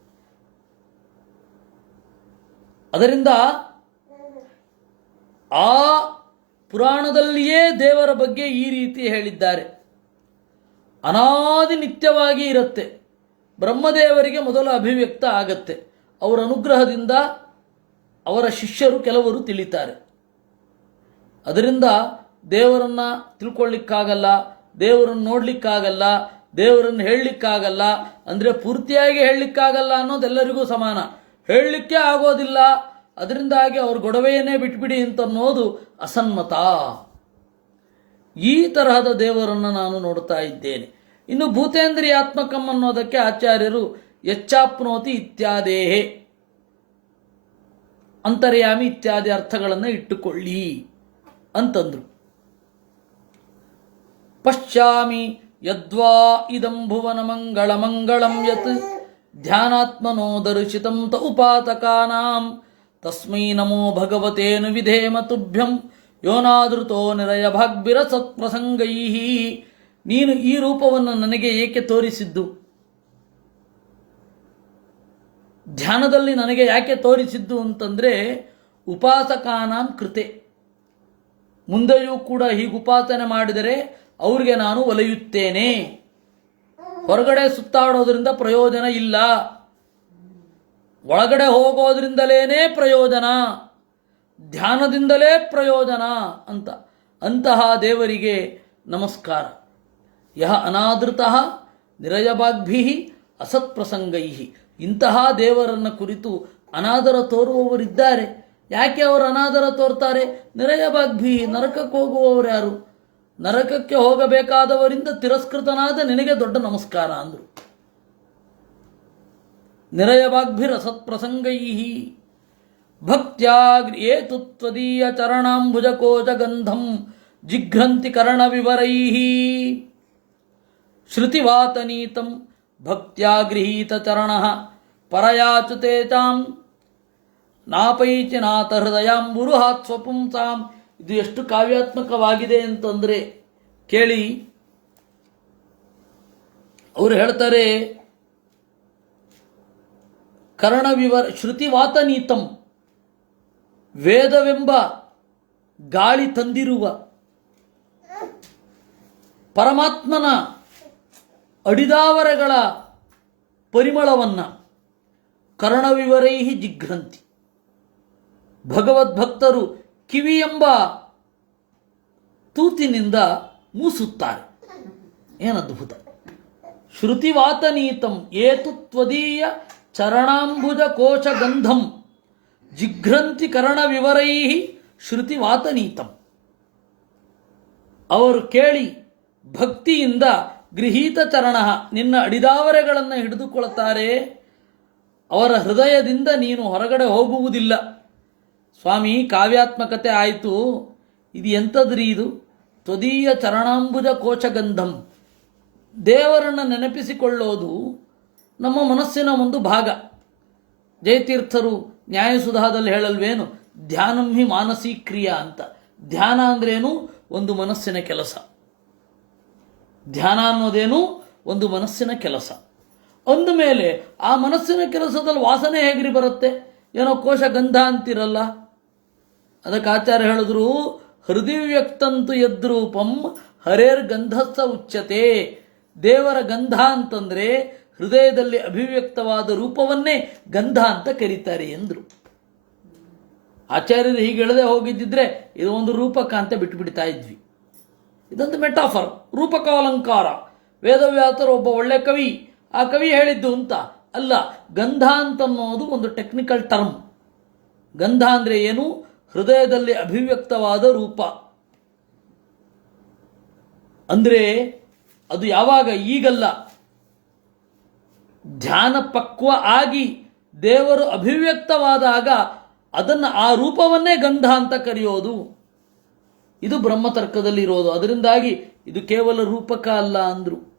ಅದರಿಂದ ಆ ಪುರಾಣದಲ್ಲಿಯೇ ದೇವರ ಬಗ್ಗೆ ಈ ರೀತಿ ಹೇಳಿದ್ದಾರೆ. ಅನಾದಿ ನಿತ್ಯವಾಗಿ ಇರುತ್ತೆ. ಬ್ರಹ್ಮದೇವರಿಗೆ ಮೊದಲು ಅಭಿವ್ಯಕ್ತ ಆಗತ್ತೆ. ಅವರ ಅನುಗ್ರಹದಿಂದ ಅವರ ಶಿಷ್ಯರು ಕೆಲವರು ತಿಳಿತಾರೆ. ಅದರಿಂದ ದೇವರನ್ನು ತಿಳ್ಕೊಳ್ಳಿಕ್ಕಾಗಲ್ಲ, ದೇವರನ್ನು ನೋಡಲಿಕ್ಕಾಗಲ್ಲ, ದೇವರನ್ನು ಹೇಳಲಿಕ್ಕಾಗಲ್ಲ. ಅಂದರೆ ಪೂರ್ತಿಯಾಗಿ ಹೇಳಲಿಕ್ಕಾಗಲ್ಲ ಅನ್ನೋದೆಲ್ಲರಿಗೂ ಸಮಾನ. ಹೇಳಲಿಕ್ಕೆ ಆಗೋದಿಲ್ಲ. ಅದರಿಂದಾಗಿ ಅವ್ರ ಗೊಡವೆಯನ್ನೇ ಬಿಟ್ಬಿಡಿ ಅಂತ ಅನ್ನೋದು ಅಸನ್ಮತ. ಈ ತರಹದ ದೇವರನ್ನು ನಾನು ನೋಡ್ತಾ ಇದ್ದೇನೆ. ಇನ್ನು ಭೂತೇಂದ್ರಿಯಾತ್ಮಕಂ ಅನ್ನೋದಕ್ಕೆ ಆಚಾರ್ಯರು ಯಚ್ಚಾಪ್ನೋತಿ ಇತ್ಯಾದೇಹೇ, ಅಂತರ್ಯಾಮಿ ಇತ್ಯಾದಿ ಅರ್ಥಗಳನ್ನು ಇಟ್ಟುಕೊಳ್ಳಿ ಅಂತಂದ್ರು. ಪಶ್ಯಾಮಿ ಯದ್ವಾ ಇದಂ ಭುವನ ಮಂಗಳ ಮಂಗಳಂ ಯತ್ ಧ್ಯಾನಾತ್ಮನೋ ದರ್ಶಿತಂ ತ ಉಪಾತಕಾನಾಂ ತಸ್ಮೈ ನಮೋ ಭಗವತೇನು ವಿಧೇಮ ತುಭ್ಯಂ ಯೋನಾದೃತೋ ನಿರಯ ಭಾಗ್ಬಿರ ಸತ್ಪ್ರಸಂಗೈ. ನೀನು ಈ ರೂಪವನ್ನು ನನಗೆ ಏಕೆ ತೋರಿಸಿದ್ದು? ಧ್ಯಾನದಲ್ಲಿ ನನಗೆ ಯಾಕೆ ತೋರಿಸಿದ್ದು ಅಂತಂದರೆ, ಉಪಾಸಕಾನಾಂ ಕೃತೆ, ಮುಂದೆಯೂ ಕೂಡ ಹೀಗೆ ಉಪಾಸನೆ ಮಾಡಿದರೆ ಅವ್ರಿಗೆ ನಾನು ಒಲೆಯುತ್ತೇನೆ. ಹೊರಗಡೆ ಸುತ್ತಾಡೋದ್ರಿಂದ ಪ್ರಯೋಜನ ಇಲ್ಲ, ಒಳಗಡೆ ಹೋಗೋದ್ರಿಂದಲೇ ಪ್ರಯೋಜನ, ಧ್ಯಾನದಿಂದಲೇ ಪ್ರಯೋಜನ ಅಂತ. ಅಂತಹ ದೇವರಿಗೆ ನಮಸ್ಕಾರ. ಯಹ ಅನಾದೃತಃ ನಿರಯಭಾಗ್ಭಿ ಅಸತ್ಪ್ರಸಂಗೈ. ಇಂತಹ ದೇವರನ್ನು ಕುರಿತು ಅನಾದರ ತೋರುವವರಿದ್ದಾರೆ. ಯಾಕೆ ಅವರು ಅನಾದರ ತೋರ್ತಾರೆ? ನಿರಯಭಾಗ್ಭಿ, ನರಕಕ್ಕೆ ಹೋಗುವವರು ಯಾರು? ನರಕಕ್ಕೆ ಹೋಗಬೇಕಾದವರಿಂದ ತಿರಸ್ಕೃತನಾದ ನಿನಗೆ ದೊಡ್ಡ ನಮಸ್ಕಾರ ಅಂದರು. ನಿರಯವಾಗ್ಭಿರಸತ್ಪ್ರಸಂಗೈ ಭಕ್ತ್ಯಾಗ್ರಿಯೇತು ತ್ವದೀಯ ಚರಣಾಂಬುಜಕೋಶ ಗಂಧಂ ಜಿಘ್ರಂತಿ ಕರ್ಣವಿವರೈ ಶ್ರುತಿವಾತನೀತಂ ಭಕ್ತ್ಯಾಗೃಹೀತ ಚರಣ ಪರಯಾಚುತೆ ಚಾಂ ನಾಪೈಚಿ ನಾಥ ಹೃದಯಾಂಬುರುಹಾತ್ ಸ್ವಪುಂಸಾಂ. ಇದು ಎಷ್ಟು ಕಾವ್ಯಾತ್ಮಕವಾಗಿದೆ ಅಂತಂದರೆ ಕೇಳಿ. ಅವರು ಹೇಳ್ತಾರೆ, ಕರ್ಣವಿವರ ಶ್ರುತಿವಾತನೀತಂ, ವೇದವೆಂಬ ಗಾಳಿ ತಂದಿರುವ ಪರಮಾತ್ಮನ ಅಡಿದಾವರೆಗಳ ಪರಿಮಳವನ್ನು ಕರ್ಣವಿವರೈಹಿ ಜಿಘ್ರಂತಿ, ಭಗವದ್ಭಕ್ತರು ಕಿವಿ ಎಂಬ ತೂತಿನಿಂದ ಮೂಸುತ್ತಾರೆ. ಏನದ್ಭುತ! ಶ್ರುತಿವಾತನೀತಂ ಏತು ತ್ವದೀಯ ಚರಣಾಂಬುಜ ಕೋಶ ಗಂಧಂ ಜಿಘ್ರಂತಿ ಕರ್ಣವಿವರೈ ಶ್ರುತಿವಾತನೀತಂ. ಅವರು ಕೇಳಿ ಭಕ್ತಿಯಿಂದ ಗೃಹೀತ ಚರಣ, ನಿನ್ನ ಅಡಿದಾವರೆಗಳನ್ನು ಹಿಡಿದುಕೊಳ್ತಾರೆ. ಅವರ ಹೃದಯದಿಂದ ನೀನು ಹೊರಗಡೆ ಹೋಗುವುದಿಲ್ಲ. ಸ್ವಾಮಿ, ಕಾವ್ಯಾತ್ಮಕತೆ ಆಯಿತು, ಇದು ಎಂಥದ್ರಿ ಇದು? ತ್ವದೀಯ ಚರಣಾಂಬುಜ ಕೋಶಗಂಧಂ, ದೇವರನ್ನು ನೆನಪಿಸಿಕೊಳ್ಳೋದು ನಮ್ಮ ಮನಸ್ಸಿನ ಒಂದು ಭಾಗ. ಜಯತೀರ್ಥರು ನ್ಯಾಯಸುಧಾದಲ್ಲಿ ಹೇಳಲ್ವೇನು, ಧ್ಯಾನಂ ಹಿ ಮಾನಸಿ ಕ್ರಿಯಾ ಅಂತ. ಧ್ಯಾನ ಅಂದ್ರೇನು? ಒಂದು ಮನಸ್ಸಿನ ಕೆಲಸ. ಧ್ಯಾನ ಅನ್ನೋದೇನು? ಒಂದು ಮನಸ್ಸಿನ ಕೆಲಸ. ಅಂದಮೇಲೆ ಆ ಮನಸ್ಸಿನ ಕೆಲಸದಲ್ಲಿ ವಾಸನೆ ಹೇಗ್ರಿ ಬರುತ್ತೆ? ಏನೋ ಕೋಶ ಗಂಧ ಅಂತಿರಲ್ಲ. ಅದಕ್ಕೆ ಆಚಾರ್ಯ ಹೇಳಿದ್ರು, ಹೃದಯ ವ್ಯಕ್ತಂತು ಯದ್ರೂಪಂ ಹರೇರ್ ಗಂಧಸ್ಥ ಉಚ್ಯತೆ. ದೇವರ ಗಂಧ ಅಂತಂದರೆ ಹೃದಯದಲ್ಲಿ ಅಭಿವ್ಯಕ್ತವಾದ ರೂಪವನ್ನೇ ಗಂಧ ಅಂತ ಕರೀತಾರೆ ಎಂದರು. ಆಚಾರ್ಯರು ಹೀಗೆ ಹೇಳದೆ ಹೋಗಿದ್ದಿದ್ರೆ ಇದು ಒಂದು ರೂಪಕ ಅಂತ ಬಿಟ್ಟುಬಿಡ್ತಾ ಇದ್ವಿ. ಇದೊಂದು ಮೆಟಾಫರ್, ರೂಪಕ ಅಲಂಕಾರ. ವೇದವ್ಯಾಸರು ಒಬ್ಬ ಒಳ್ಳೆ ಕವಿ, ಆ ಕವಿ ಹೇಳಿದ್ದು ಅಂತ ಅಲ್ಲ. ಗಂಧ ಅಂತನ್ನೋದು ಒಂದು ಟೆಕ್ನಿಕಲ್ ಟರ್ಮ್. ಗಂಧ ಅಂದರೆ ಏನು? ಹೃದಯದಲ್ಲಿ ಅಭಿವ್ಯಕ್ತವಾದ ರೂಪ. ಅಂದರೆ ಅದು ಯಾವಾಗ? ಈಗಲ್ಲ. ಧ್ಯಾನ ಪಕ್ವ ಆಗಿ ದೇವರು ಅಭಿವ್ಯಕ್ತವಾದಾಗ ಅದನ್ನು, ಆ ರೂಪವನ್ನೇ ಗಂಧ ಅಂತ ಕರೆಯೋದು. ಇದು ಬ್ರಹ್ಮತರ್ಕದಲ್ಲಿ ಇರೋದು. ಅದರಿಂದಾಗಿ ಇದು ಕೇವಲ ರೂಪಕ ಅಲ್ಲ ಅಂದರು.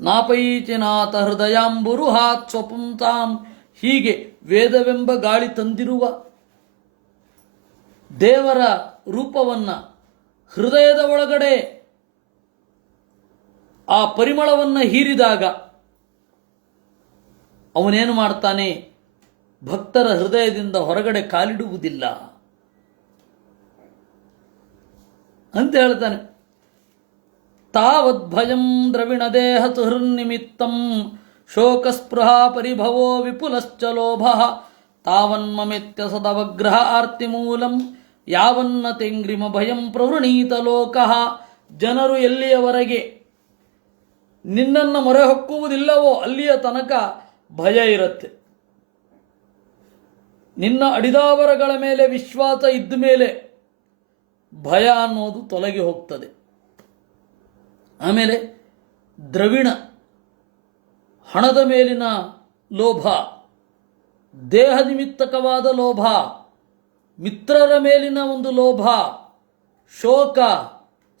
ನಾಪೈಚಿನಾಥ ಹೃದಯಾಂಬುರುಹಾತ್ ಸ್ವಪುಂಸಾಂ. ಹೀಗೆ ವೇದವೆಂಬ ಗಾಳಿ ತಂದಿರುವ ದೇವರ ರೂಪವನ್ನು ಹೃದಯದ ಒಳಗಡೆ ಆ ಪರಿಮಳವನ್ನು ಹೀರಿದಾಗ ಅವನೇನು ಮಾಡ್ತಾನೆ? ಭಕ್ತರ ಹೃದಯದಿಂದ ಹೊರಗಡೆ ಕಾಲಿಡುವುದಿಲ್ಲ ಅಂತ ಹೇಳ್ತಾನೆ. ತಾವದ್ಭಯಂ ದ್ರವಿಣ ದೇಹ ಸುಹೃನ್ನಿಮಿತ್ತಂ ಶೋಕಸ್ಪೃಹಾ ಪರಿಭವೋ ವಿಪುಲಶ್ಚ ಲೋಭಃ ತಾವನ್ಮಮಿತ್ಯ ಸದವಗ್ರಹ ಆರ್ತಿಮೂಲಂ ಯಾವನ್ನ ತೆಂಗ್ರಿಮ ಭಯಂ ಪ್ರವೃಣೀತ ಲೋಕಃ. ಜನರು ಎಲ್ಲಿಯವರೆಗೆ ನಿನ್ನನ್ನು ಮೊರೆ ಹೊಕ್ಕುವುದಿಲ್ಲವೋ ಅಲ್ಲಿಯ ತನಕ ಭಯ ಇರುತ್ತೆ. ನಿನ್ನ ಅಡಿದಾವರಗಳ ಮೇಲೆ ವಿಶ್ವಾಸ ಇದ್ದ ಮೇಲೆ ಭಯ ಅನ್ನೋದು ತೊಲಗಿ ಹೋಗ್ತದೆ. ಆಮೇಲೆ ದ್ರವಿಣ, ಹಣದ ಮೇಲಿನ ಲೋಭ, ದೇಹ ನಿಮಿತ್ತಕವಾದ ಲೋಭ, ಮಿತ್ರರ ಮೇಲಿನ ಒಂದು ಲೋಭ, ಶೋಕ,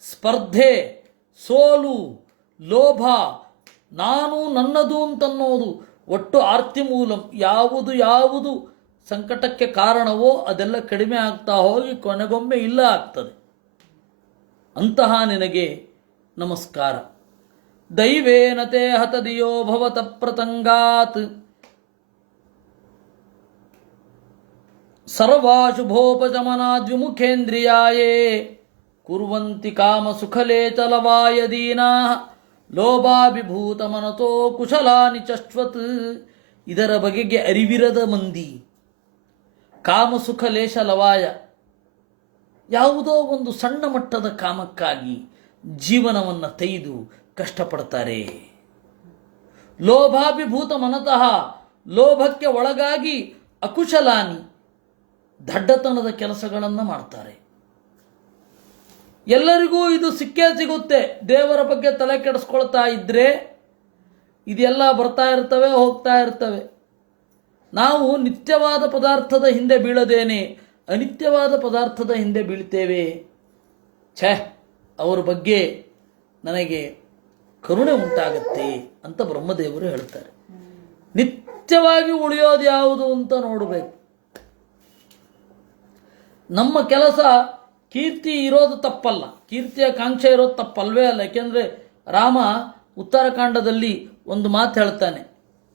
ಸ್ಪರ್ಧೆ, ಸೋಲು, ಲೋಭ, ನಾನು ನನ್ನದು ಅಂತನ್ನೋದು, ಒಟ್ಟು ಆರ್ತಿ ಮೂಲಂ. ಯಾವುದು ಸಂಕಟಕ್ಕೆ ಕಾರಣವೋ ಅದೆಲ್ಲ ಕಡಿಮೆ ಆಗ್ತಾ ಹೋಗಿ ಕೊನೆಗೊಮ್ಮೆ ಇಲ್ಲ ಆಗ್ತದೆ. ಅಂತಹ ನಿನಗೆ ನಮಸ್ಕಾರ. ದೈವೇನ ತೇ ಹತದಿಯೋ ಭವತ ಪ್ರತಂಗಾತ್ ಸರ್ವಾಶುಭೋಪಶಮನಾದ್ವಿಮುಖೇಂದ್ರಿಯಾಯೇ ಕುರ್ವಂತಿ ಕಾಮ ಸುಖಲೇಚಲವಾಯ ದೀನಾ ಲೋಭಾಭಿಭೂತ ಮನತೋ ಕುಶಲಾನಿ ಚಶ್ವತ್. ಇದರ ಬಗೆಗೆ ಅರಿವಿರದ ಮಂದಿ ಕಾಮಸುಖ ಲೇಷ ಲವಾಯ, ಯಾವುದೋ ಒಂದು ಸಣ್ಣ ಮಟ್ಟದ ಕಾಮಕ್ಕಾಗಿ ಜೀವನವನ್ನು ತೆಗೆದು ಕಷ್ಟಪಡ್ತಾರೆ. ಲೋಭಾಭಿಭೂತ ಮನತಃ, ಲೋಭಕ್ಕೆ ಒಳಗಾಗಿ ಅಕುಶಲಾನಿ, ದಡ್ಡತನದ ಕೆಲಸಗಳನ್ನು ಮಾಡ್ತಾರೆ. ಎಲ್ಲರಿಗೂ ಇದು ಸಿಕ್ಕೇ ಸಿಗುತ್ತೆ. ದೇವರ ಬಗ್ಗೆ ತಲೆ ಕೆಡಿಸ್ಕೊಳ್ತಾ ಇದ್ದರೆ ಇದೆಲ್ಲ ಬರ್ತಾ ಇರ್ತವೆ, ಹೋಗ್ತಾ ಇರ್ತವೆ. ನಾವು ನಿತ್ಯವಾದ ಪದಾರ್ಥದ ಹಿಂದೆ ಬೀಳದೇನೆ ಅನಿತ್ಯವಾದ ಪದಾರ್ಥದ ಹಿಂದೆ ಬೀಳ್ತೇವೆ. ಛೇ, ಅವರ ಬಗ್ಗೆ ನನಗೆ ಕರುಣೆ ಉಂಟಾಗತ್ತೆ ಅಂತ ಬ್ರಹ್ಮದೇವರು ಹೇಳ್ತಾರೆ. ನಿತ್ಯವಾಗಿ ಉಳಿಯೋದು ಯಾವುದು ಅಂತ ನೋಡಬೇಕು. ನಮ್ಮ ಕೆಲಸ ಕೀರ್ತಿ ಇರೋದು ತಪ್ಪಲ್ಲ, ಕೀರ್ತಿಯ ಕಾಂಕ್ಷೆ ಇರೋದು ತಪ್ಪಲ್ವೇ ಅಲ್ಲ. ಯಾಕೆಂದರೆ ರಾಮ ಉತ್ತರಕಾಂಡದಲ್ಲಿ ಒಂದು ಮಾತು ಹೇಳ್ತಾನೆ,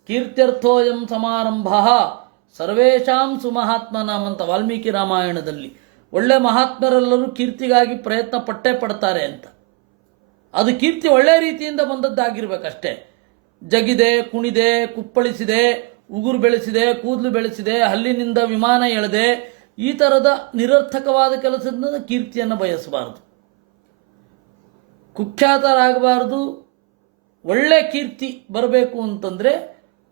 ಕೀರ್ತ್ಯರ್ಥೋಯಂ ಸಮಾರಂಭ ಸರ್ವೇಷಾಂ ಸುಮಹಾತ್ಮನಾಮ್ ಅಂತ ವಾಲ್ಮೀಕಿ ರಾಮಾಯಣದಲ್ಲಿ. ಒಳ್ಳೆ ಮಹಾತ್ಮರೆಲ್ಲರೂ ಕೀರ್ತಿಗಾಗಿ ಪ್ರಯತ್ನ ಪಟ್ಟೇ ಪಡ್ತಾರೆ ಅಂತ. ಅದು ಕೀರ್ತಿ ಒಳ್ಳೆ ರೀತಿಯಿಂದ ಬಂದದ್ದಾಗಿರ್ಬೇಕಷ್ಟೇ. ಜಗಿದೆ, ಕುಣಿದೆ, ಕುಪ್ಪಳಿಸಿದೆ, ಉಗುರು ಬೆಳೆಸಿದೆ, ಕೂದಲು ಬೆಳೆಸಿದೆ, ಹಲ್ಲಿನಿಂದ ವಿಮಾನ ಎಳೆದೆ, ಈ ಥರದ ನಿರರ್ಥಕವಾದ ಕೆಲಸದಿಂದ ಕೀರ್ತಿಯನ್ನು ಬಯಸಬಾರದು, ಕುಖ್ಯಾತರಾಗಬಾರದು. ಒಳ್ಳೆ ಕೀರ್ತಿ ಬರಬೇಕು ಅಂತಂದರೆ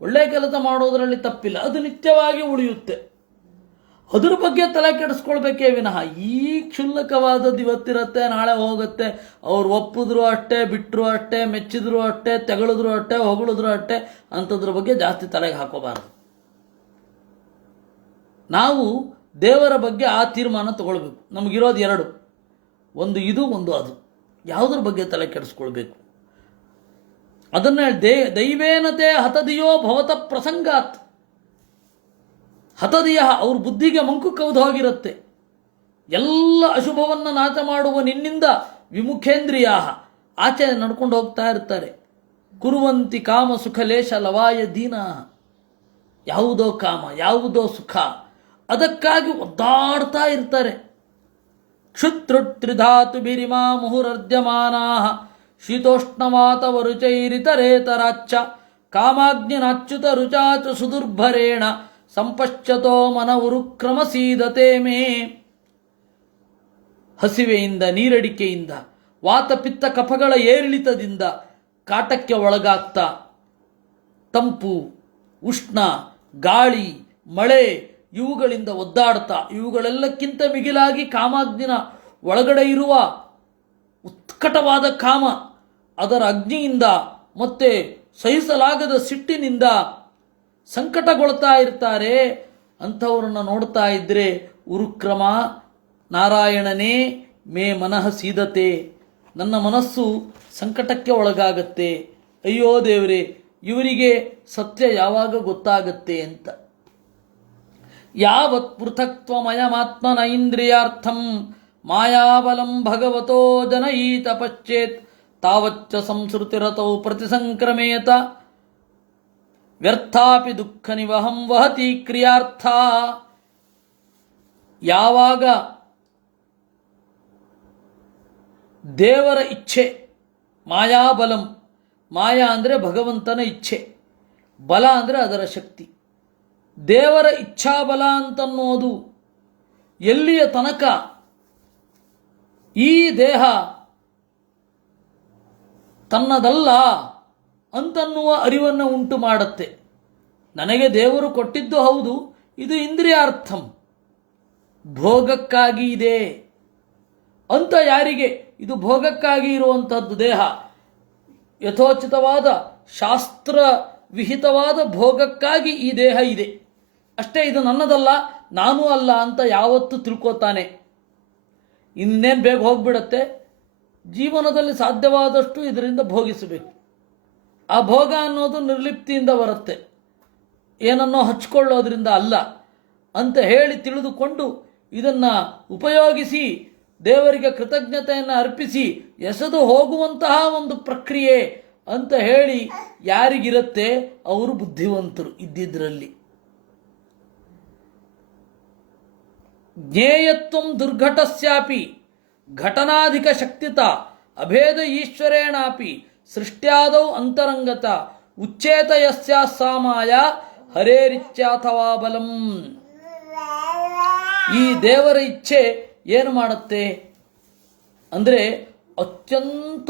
ಒಳ್ಳೆ ಕೆಲಸ ಮಾಡೋದರಲ್ಲಿ ತಪ್ಪಿಲ್ಲ, ಅದು ನಿತ್ಯವಾಗಿ ಉಳಿಯುತ್ತೆ. ಅದ್ರ ಬಗ್ಗೆ ತಲೆ ಕೆಡಿಸ್ಕೊಳ್ಬೇಕೇ ವಿನಃ ಈ ಕ್ಷುಲ್ಲಕವಾದದ್ದು ಇವತ್ತಿರುತ್ತೆ, ನಾಳೆ ಹೋಗುತ್ತೆ, ಅವ್ರು ಒಪ್ಪಿದ್ರು ಅಷ್ಟೇ, ಬಿಟ್ಟರು ಅಷ್ಟೇ, ಮೆಚ್ಚಿದ್ರು ಅಷ್ಟೇ, ತೆಗಳಿದ್ರು ಅಷ್ಟೇ, ಹೊಗಳಿದ್ರು ಅಷ್ಟೇ ಅಂಥದ್ರ ಬಗ್ಗೆ ಜಾಸ್ತಿ ತಲೆಗೆ ಹಾಕೋಬಾರದು. ನಾವು ದೇವರ ಬಗ್ಗೆ ಆ ತೀರ್ಮಾನ ತಗೊಳ್ಬೇಕು. ನಮಗಿರೋದು ಎರಡು, ಒಂದು ಇದು, ಒಂದು ಅದು. ಯಾವುದ್ರ ಬಗ್ಗೆ ತಲೆ ಕೆಡಿಸ್ಕೊಳ್ಬೇಕು ಅದನ್ನು ದೈವೇನತೆ ಹತದಿಯೋ ಭವತ ಪ್ರಸಂಗಾತ್. ಹತದಿಯ ಅವ್ರ ಬುದ್ಧಿಗೆ ಮಂಕು ಕವಿದು ಹೋಗಿರುತ್ತೆ. ಎಲ್ಲ ಅಶುಭವನ್ನು ನಾಶ ಮಾಡುವ ನಿನ್ನಿಂದ ವಿಮುಖೇಂದ್ರಿಯ ಆಚೆ ನಡ್ಕೊಂಡು ಹೋಗ್ತಾ ಇರ್ತಾರೆ. ಕುರುವಂತಿ ಕಾಮ ಸುಖ ಲೇಷ ಲವಾಯ ದೀನ. ಯಾವುದೋ ಕಾಮ, ಯಾವುದೋ ಸುಖ, ಅದಕ್ಕಾಗಿ ಒದ್ದಾಡ್ತಾ ಇರ್ತಾರೆ. ಕ್ಷುತ್ರುತ್ರಿಧಾತು ಬಿರಿಮಾ ಮುಹುರರ್ಧ್ಯಮಾನಾ ಶೀತೋಷ್ಣವಾತವರುಚೈರಿತರೇತರಾಚ್ಚ ಕಾಮಾಗ್ನಿನಾಚ್ಯುತ ರುಚಾಚ ಸುದುರ್ಭರೇಣ ಸಂಪಶ್ಚತೋ ಮನ ಉರುಕ್ರಮಸೀದತೆ ಮೇ. ಹಸಿವೆಯಿಂದ, ನೀರಡಿಕೆಯಿಂದ, ವಾತಪಿತ್ತ ಕಫಗಳ ಏರಿಳಿತದಿಂದ ಕಾಟಕ್ಕೆ ಒಳಗಾಗ್ತಾ, ತಂಪು, ಉಷ್ಣ, ಗಾಳಿ, ಮಳೆ ಇವುಗಳಿಂದ ಒದ್ದಾಡ್ತಾ, ಇವುಗಳೆಲ್ಲಕ್ಕಿಂತ ಮಿಗಿಲಾಗಿ ಕಾಮಾಗ್ನಿನ ಒಳಗಡೆ ಇರುವ ಉತ್ಕಟವಾದ ಕಾಮ, ಅದರ ಅಗ್ನಿಯಿಂದ ಮತ್ತೆ ಸಹಿಸಲಾಗದ ಸಿಟ್ಟಿನಿಂದ ಸಂಕಟಗೊಳ್ತಾ ಇರ್ತಾರೆ. ಅಂಥವ್ರನ್ನ ನೋಡ್ತಾ ಇದ್ದರೆ ಉರುಕ್ರಮ, ನಾರಾಯಣನೇ ಮೇ ಮನಃ ಸೀದತೆ, ನನ್ನ ಮನಸ್ಸು ಸಂಕಟಕ್ಕೆ ಒಳಗಾಗತ್ತೆ. ಅಯ್ಯೋ ದೇವರೇ, ಇವರಿಗೆ ಸತ್ಯ ಯಾವಾಗ ಗೊತ್ತಾಗತ್ತೆ ಅಂತ. ಯಾವತ್ ಪೃಥಕ್ತ್ವಮಯಮಾತ್ಮನ ಇಂದ್ರಿಯಾರ್ಥಂ ಮಾಯಾಬಲಂ ಭಗವತೋ ಜನಯೀತ ಪಶ್ಚೇತ್ ತಾವಚ್ಚ ಸಂಸ್ಕೃತಿರತೌ ಪ್ರತಿಸಂಕ್ರಮೇತ ವ್ಯರ್ಥಾಪಿ ದುಃಖ ನಿವಹಂ ವಹತಿ ಕ್ರಿಯಾರ್ಥ. ಯಾವಾಗ ದೇವರ ಇಚ್ಛೆ, ಮಾಯಾಬಲಂ, ಮಾಯಾ ಅಂದರೆ ಭಗವಂತನ ಇಚ್ಛೆ, ಬಲ ಅಂದರೆ ಅದರ ಶಕ್ತಿ. ದೇವರ ಇಚ್ಛಾಬಲ ಅಂತನ್ನೋದು ಎಲ್ಲಿಯ ತನಕ ಈ ದೇಹ ತನ್ನದಲ್ಲ ಅಂತನ್ನುವ ಅರಿವನ್ನು ಉಂಟು ಮಾಡುತ್ತೆ. ನನಗೆ ದೇವರು ಕೊಟ್ಟಿದ್ದು ಹೌದು, ಇದು ಇಂದ್ರಿಯಾರ್ಥಂ, ಭೋಗಕ್ಕಾಗಿ ಇದೆ ಅಂತ ಯಾರಿಗೆ ಇದು ಭೋಗಕ್ಕಾಗಿ ಇರುವಂಥದ್ದು ದೇಹ, ಯಥೋಚಿತವಾದ ಶಾಸ್ತ್ರ ವಿಹಿತವಾದ ಭೋಗಕ್ಕಾಗಿ ಈ ದೇಹ ಇದೆ ಅಷ್ಟೇ, ಇದು ನನ್ನದಲ್ಲ, ನಾನೂ ಅಲ್ಲ ಅಂತ ಯಾವತ್ತೂ ತಿಳ್ಕೋತಾನೆ, ಇನ್ನೇನು ಬೇಗ ಹೋಗ್ಬಿಡತ್ತೆ. ಜೀವನದಲ್ಲಿ ಸಾಧ್ಯವಾದಷ್ಟು ಇದರಿಂದ ಭೋಗಿಸಬೇಕು. ಆ ಭೋಗ ಅನ್ನೋದು ನಿರ್ಲಿಪ್ತಿಯಿಂದ ಬರುತ್ತೆ, ಏನನ್ನೋ ಹಚ್ಕೊಳ್ಳೋದ್ರಿಂದ ಅಲ್ಲ ಅಂತ ಹೇಳಿ ತಿಳಿದುಕೊಂಡು ಇದನ್ನು ಉಪಯೋಗಿಸಿ ದೇವರಿಗೆ ಕೃತಜ್ಞತೆಯನ್ನು ಅರ್ಪಿಸಿ ಎಸೆದು ಹೋಗುವಂತಹ ಒಂದು ಪ್ರಕ್ರಿಯೆ ಅಂತ ಹೇಳಿ ಯಾರಿಗಿರುತ್ತೆ ಅವರು ಬುದ್ಧಿವಂತರು ಇದ್ದಿದ್ರಲ್ಲಿ. ಜ್ಞೇಯತ್ವಂ ದುರ್ಘಟಸ್ಯಾಪಿ ಘಟನಾಧಿಕ ಶಕ್ತಿತ ಅಭೇದ ಈಶ್ವರೇಣಾಪಿ ಸೃಷ್ಟ್ಯಾದೌ ಅಂತರಂಗತ ಉಚ್ಚೇತ ಯಸ್ಯಾ ಸಾಮಾಯ ಹರೇರಿಚ್ಛಾಥವಾ ಬಲಂ. ಈ ದೇವರ ಇಚ್ಛೆ ಏನು ಮಾಡುತ್ತೆ ಅಂದರೆ ಅತ್ಯಂತ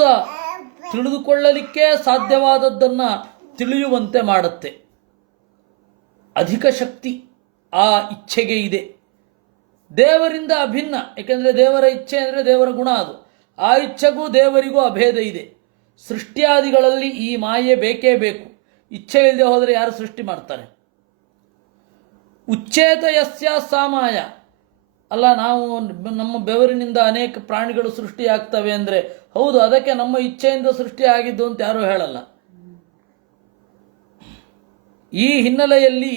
ತಿಳಿದುಕೊಳ್ಳಲಿಕ್ಕೆ ಸಾಧ್ಯವಾದದ್ದನ್ನು ತಿಳಿಯುವಂತೆ ಮಾಡುತ್ತೆ. ಅಧಿಕ ಶಕ್ತಿ ಆ ಇಚ್ಛೆಗೆ ಇದೆ, ದೇವರಿಂದ ಅಭಿನ್ನ. ಏಕೆಂದರೆ ದೇವರ ಇಚ್ಛೆ ಅಂದರೆ ದೇವರ ಗುಣ, ಆ ಇಚ್ಛೆಗೂ ದೇವರಿಗೂ ಅಭೇದ ಇದೆ. ಸೃಷ್ಟಿಯಾದಿಗಳಲ್ಲಿ ಈ ಮಾಯೆ ಬೇಕೇ ಬೇಕು. ಇಚ್ಛೆ ಇಲ್ಲದೆ ಹೋದರೆ ಯಾರು ಸೃಷ್ಟಿ ಮಾಡ್ತಾರೆ? ಉಚ್ಚೇತ ಯಸ್ಯ ಸಾ ಮಾಯ. ಅಲ್ಲ, ನಾವು ನಮ್ಮ ಬೆವರಿನಿಂದ ಅನೇಕ ಪ್ರಾಣಿಗಳು ಸೃಷ್ಟಿಯಾಗ್ತವೆ ಅಂದರೆ ಹೌದು, ಅದಕ್ಕೆ ನಮ್ಮ ಇಚ್ಛೆಯಿಂದ ಸೃಷ್ಟಿಯಾಗಿದ್ದು ಅಂತ ಯಾರೂ ಹೇಳಲ್ಲ. ಈ ಹಿನ್ನೆಲೆಯಲ್ಲಿ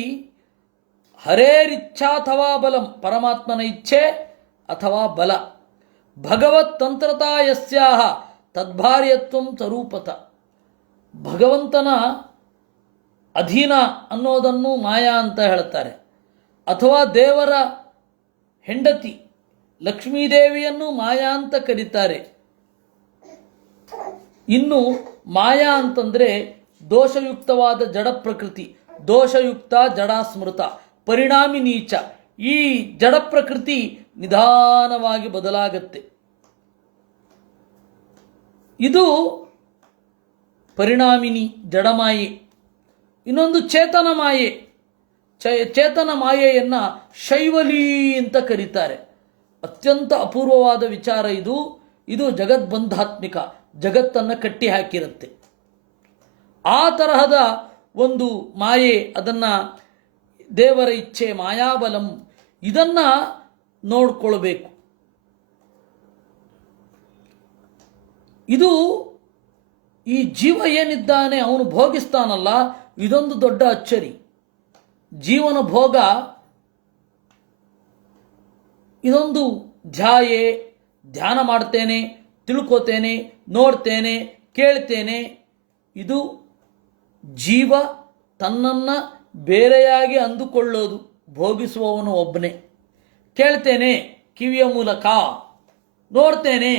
ಹರೇರಿಚ್ಛಾಥವಾ ಬಲಂ, ಪರಮಾತ್ಮನ ಇಚ್ಛೆ ಅಥವಾ ಬಲ. ಭಗವತ್ ತಂತ್ರತಾ ಯಸ್ಯಾಹ ತದ್ಭಾರ್ಯತ್ವಂ ಸ್ವರೂಪತ. ಭಗವಂತನ ಅಧೀನ ಅನ್ನೋದನ್ನು ಮಾಯಾ ಅಂತ ಹೇಳ್ತಾರೆ. ಅಥವಾ ದೇವರ ಹೆಂಡತಿ ಲಕ್ಷ್ಮೀದೇವಿಯನ್ನು ಮಾಯಾ ಅಂತ ಕರೀತಾರೆ. ಇನ್ನು ಮಾಯಾ ಅಂತಂದರೆ ದೋಷಯುಕ್ತವಾದ ಜಡ ಪ್ರಕೃತಿ, ದೋಷಯುಕ್ತ ಜಡಾಸ್ಮೃತ, ಪರಿಣಾಮಿ ನೀಚ. ಈ ಜಡ ಪ್ರಕೃತಿ ನಿಧಾನವಾಗಿ ಬದಲಾಗತ್ತೆ. ಇದು ಪರಿಣಾಮಿನಿ ಜಡಮಾಯೆ. ಇನ್ನೊಂದು ಚೇತನ ಮಾಯೆ. ಚೇತನ ಮಾಯೆಯನ್ನು ಶೈವಲಿ ಅಂತ ಕರೀತಾರೆ. ಅತ್ಯಂತ ಅಪೂರ್ವವಾದ ವಿಚಾರ ಇದು. ಇದು ಜಗದ್ಬಂಧಾತ್ಮಿಕ, ಜಗತ್ತನ್ನು ಕಟ್ಟಿ ಹಾಕಿರುತ್ತೆ. ಆ ತರಹದ ಒಂದು ಮಾಯೆ, ಅದನ್ನು ದೇವರ ಇಚ್ಛೆ ಮಾಯಾಬಲಂ, ಇದನ್ನು ನೋಡ್ಕೊಳ್ಬೇಕು. ಇದು ಈ ಜೀವ ಏನಿದ್ದಾನೆ ಅವನು ಭೋಗಿಸ್ತಾನಲ್ಲ, ಇದೊಂದು ದೊಡ್ಡ ಅಚ್ಚರಿ. ಜೀವನ ಭೋಗ ಇದೊಂದು ಧ್ಯಾನ ಮಾಡ್ತೇನೆ, ತಿಳ್ಕೋತೇನೆ, ನೋಡ್ತೇನೆ, ಕೇಳ್ತೇನೆ. ಇದು ಜೀವ ತನ್ನನ್ನು ಬೇರೆಯಾಗಿ ಅಂದುಕೊಳ್ಳೋದು. ಭೋಗಿಸುವವನು ಒಬ್ಬನೇ. ಕೇಳ್ತೇನೆ ಕಿವಿಯ ಮೂಲಕ, ನೋಡ್ತೇನೆ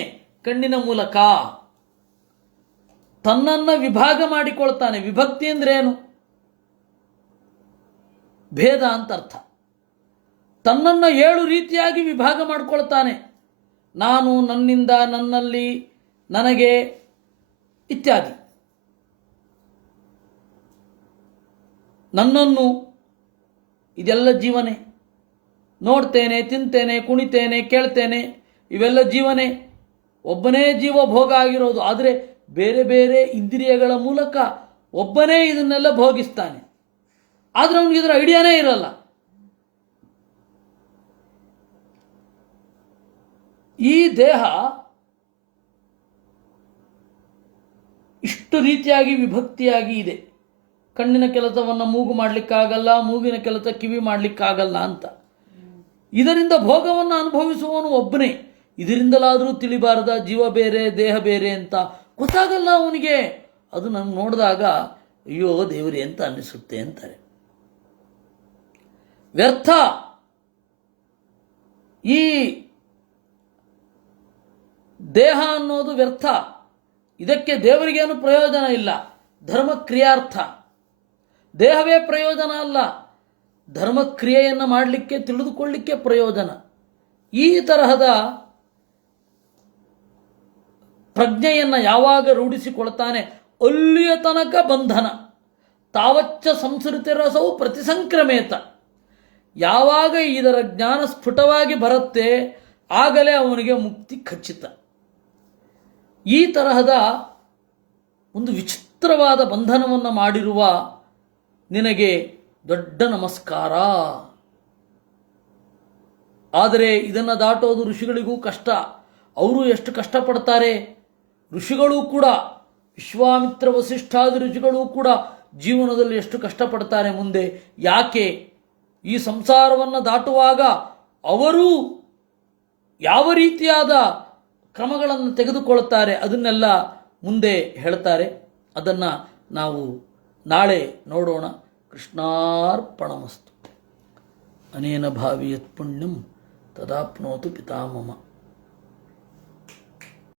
ಕಣ್ಣಿನ ಮೂಲಕ. ತನ್ನನ್ನು ವಿಭಾಗ ಮಾಡಿಕೊಳ್ತಾನೆ. ವಿಭಕ್ತಿ ಅಂದ್ರೇನು? ಭೇದ ಅಂತ ಅರ್ಥ. ತನ್ನನ್ನು 7 ರೀತಿಯಾಗಿ ವಿಭಾಗ ಮಾಡಿಕೊಳ್ತಾನೆ. ನಾನು, ನನ್ನಿಂದ, ನನ್ನಲ್ಲಿ, ನನಗೆ ಇತ್ಯಾದಿ. ನನ್ನನ್ನು, ಇದೆಲ್ಲ ಜೀವನೇ. ನೋಡ್ತೇನೆ, ತಿಂತೇನೆ, ಕುಣಿತೇನೆ, ಕೇಳ್ತೇನೆ, ಇವೆಲ್ಲ ಜೀವನೇ. ಒಬ್ಬನೇ ಜೀವ ಭೋಗ ಆಗಿರೋದು. ಆದರೆ ಬೇರೆ ಬೇರೆ ಇಂದ್ರಿಯಗಳ ಮೂಲಕ ಒಬ್ಬನೇ ಇದನ್ನೆಲ್ಲ ಭೋಗಿಸ್ತಾನೆ. ಆದರೆ ಅವನಿಗೆ ಇದರ ಐಡಿಯಾನೇ ಇರಲ್ಲ. ಈ ದೇಹ ಇಷ್ಟು ರೀತಿಯಾಗಿ ವಿಭಕ್ತಿಯಾಗಿ ಇದೆ. ಕಣ್ಣಿನ ಕೆಲಸವನ್ನು ಮೂಗು ಮಾಡಲಿಕ್ಕಾಗಲ್ಲ, ಮೂಗಿನ ಕೆಲಸ ಕಿವಿ ಮಾಡಲಿಕ್ಕಾಗಲ್ಲ ಅಂತ. ಇದರಿಂದ ಭೋಗವನ್ನು ಅನುಭವಿಸುವವನು ಒಬ್ಬನೇ. ಇದರಿಂದಲಾದರೂ ತಿಳಿಬಾರದ ಜೀವ ಬೇರೆ ದೇಹ ಬೇರೆ ಅಂತ ಗೊತ್ತಾಗಲ್ಲ ಅವನಿಗೆ. ಅದು ನಮ್ಗೆ ನೋಡಿದಾಗ ಅಯ್ಯೋ ದೇವರೇ ಅಂತ ಅನ್ನಿಸುತ್ತೆ ಅಂತಾರೆ. ವ್ಯರ್ಥ. ಈ ದೇಹ ಅನ್ನೋದು ವ್ಯರ್ಥ. ಇದಕ್ಕೆ ದೇವರಿಗೇನು ಪ್ರಯೋಜನ ಇಲ್ಲ. ಧರ್ಮಕ್ರಿಯಾರ್ಥ. ದೇಹವೇ ಪ್ರಯೋಜನ ಅಲ್ಲ, ಧರ್ಮಕ್ರಿಯೆಯನ್ನು ಮಾಡಲಿಕ್ಕೆ, ತಿಳಿದುಕೊಳ್ಳಲಿಕ್ಕೆ ಪ್ರಯೋಜನ. ಈ ತರಹದ ಪ್ರಜ್ಞೆಯನ್ನು ಯಾವಾಗ ರೂಢಿಸಿಕೊಳ್ತಾನೆ ಅಲ್ಲಿಯ ತನಕ ಬಂಧನ. ತಾವಚ್ಚ ಸಂಸ್ಕೃತಿರಸವು ಪ್ರತಿಸಂಕ್ರಮೇತ. ಯಾವಾಗ ಇದರ ಜ್ಞಾನ ಸ್ಫುಟವಾಗಿ ಬರುತ್ತೆ ಆಗಲೇ ಅವನಿಗೆ ಮುಕ್ತಿ ಖಚಿತ. ಈ ತರಹದ ಒಂದು ವಿಚಿತ್ರವಾದ ಬಂಧನವನ್ನು ಮಾಡಿರುವ ನಿನಗೆ ದೊಡ್ಡ ನಮಸ್ಕಾರ. ಆದರೆ ಇದನ್ನು ದಾಟೋದು ಋಷಿಗಳಿಗೂ ಕಷ್ಟ. ಅವರು ಎಷ್ಟು ಕಷ್ಟಪಡ್ತಾರೆ. ಋಷಿಗಳೂ ಕೂಡ, ವಿಶ್ವಾಮಿತ್ರ ವಸಿಷ್ಠಾದಿ ಋಷಿಗಳೂ ಕೂಡ ಜೀವನದಲ್ಲಿ ಎಷ್ಟು ಕಷ್ಟಪಡ್ತಾರೆ ಮುಂದೆ. ಯಾಕೆ? ಈ ಸಂಸಾರವನ್ನು ದಾಟುವಾಗ ಅವರು ಯಾವ ರೀತಿಯಾದ ಕ್ರಮಗಳನ್ನು ತೆಗೆದುಕೊಳ್ಳುತ್ತಾರೆ ಅದನ್ನೆಲ್ಲ ಮುಂದೆ ಹೇಳ್ತಾರೆ. ಅದನ್ನು ನಾವು ನಾಳೆ ನೋಡೋಣ. ಕೃಷ್ಣಾರ್ಪಣಮಸ್ತು. ಅನೇನ ಭಾವಿಯತ್ ಪುಣ್ಯಂ ತದಾಪ್ನೋತು ಪಿತಾಮಮ.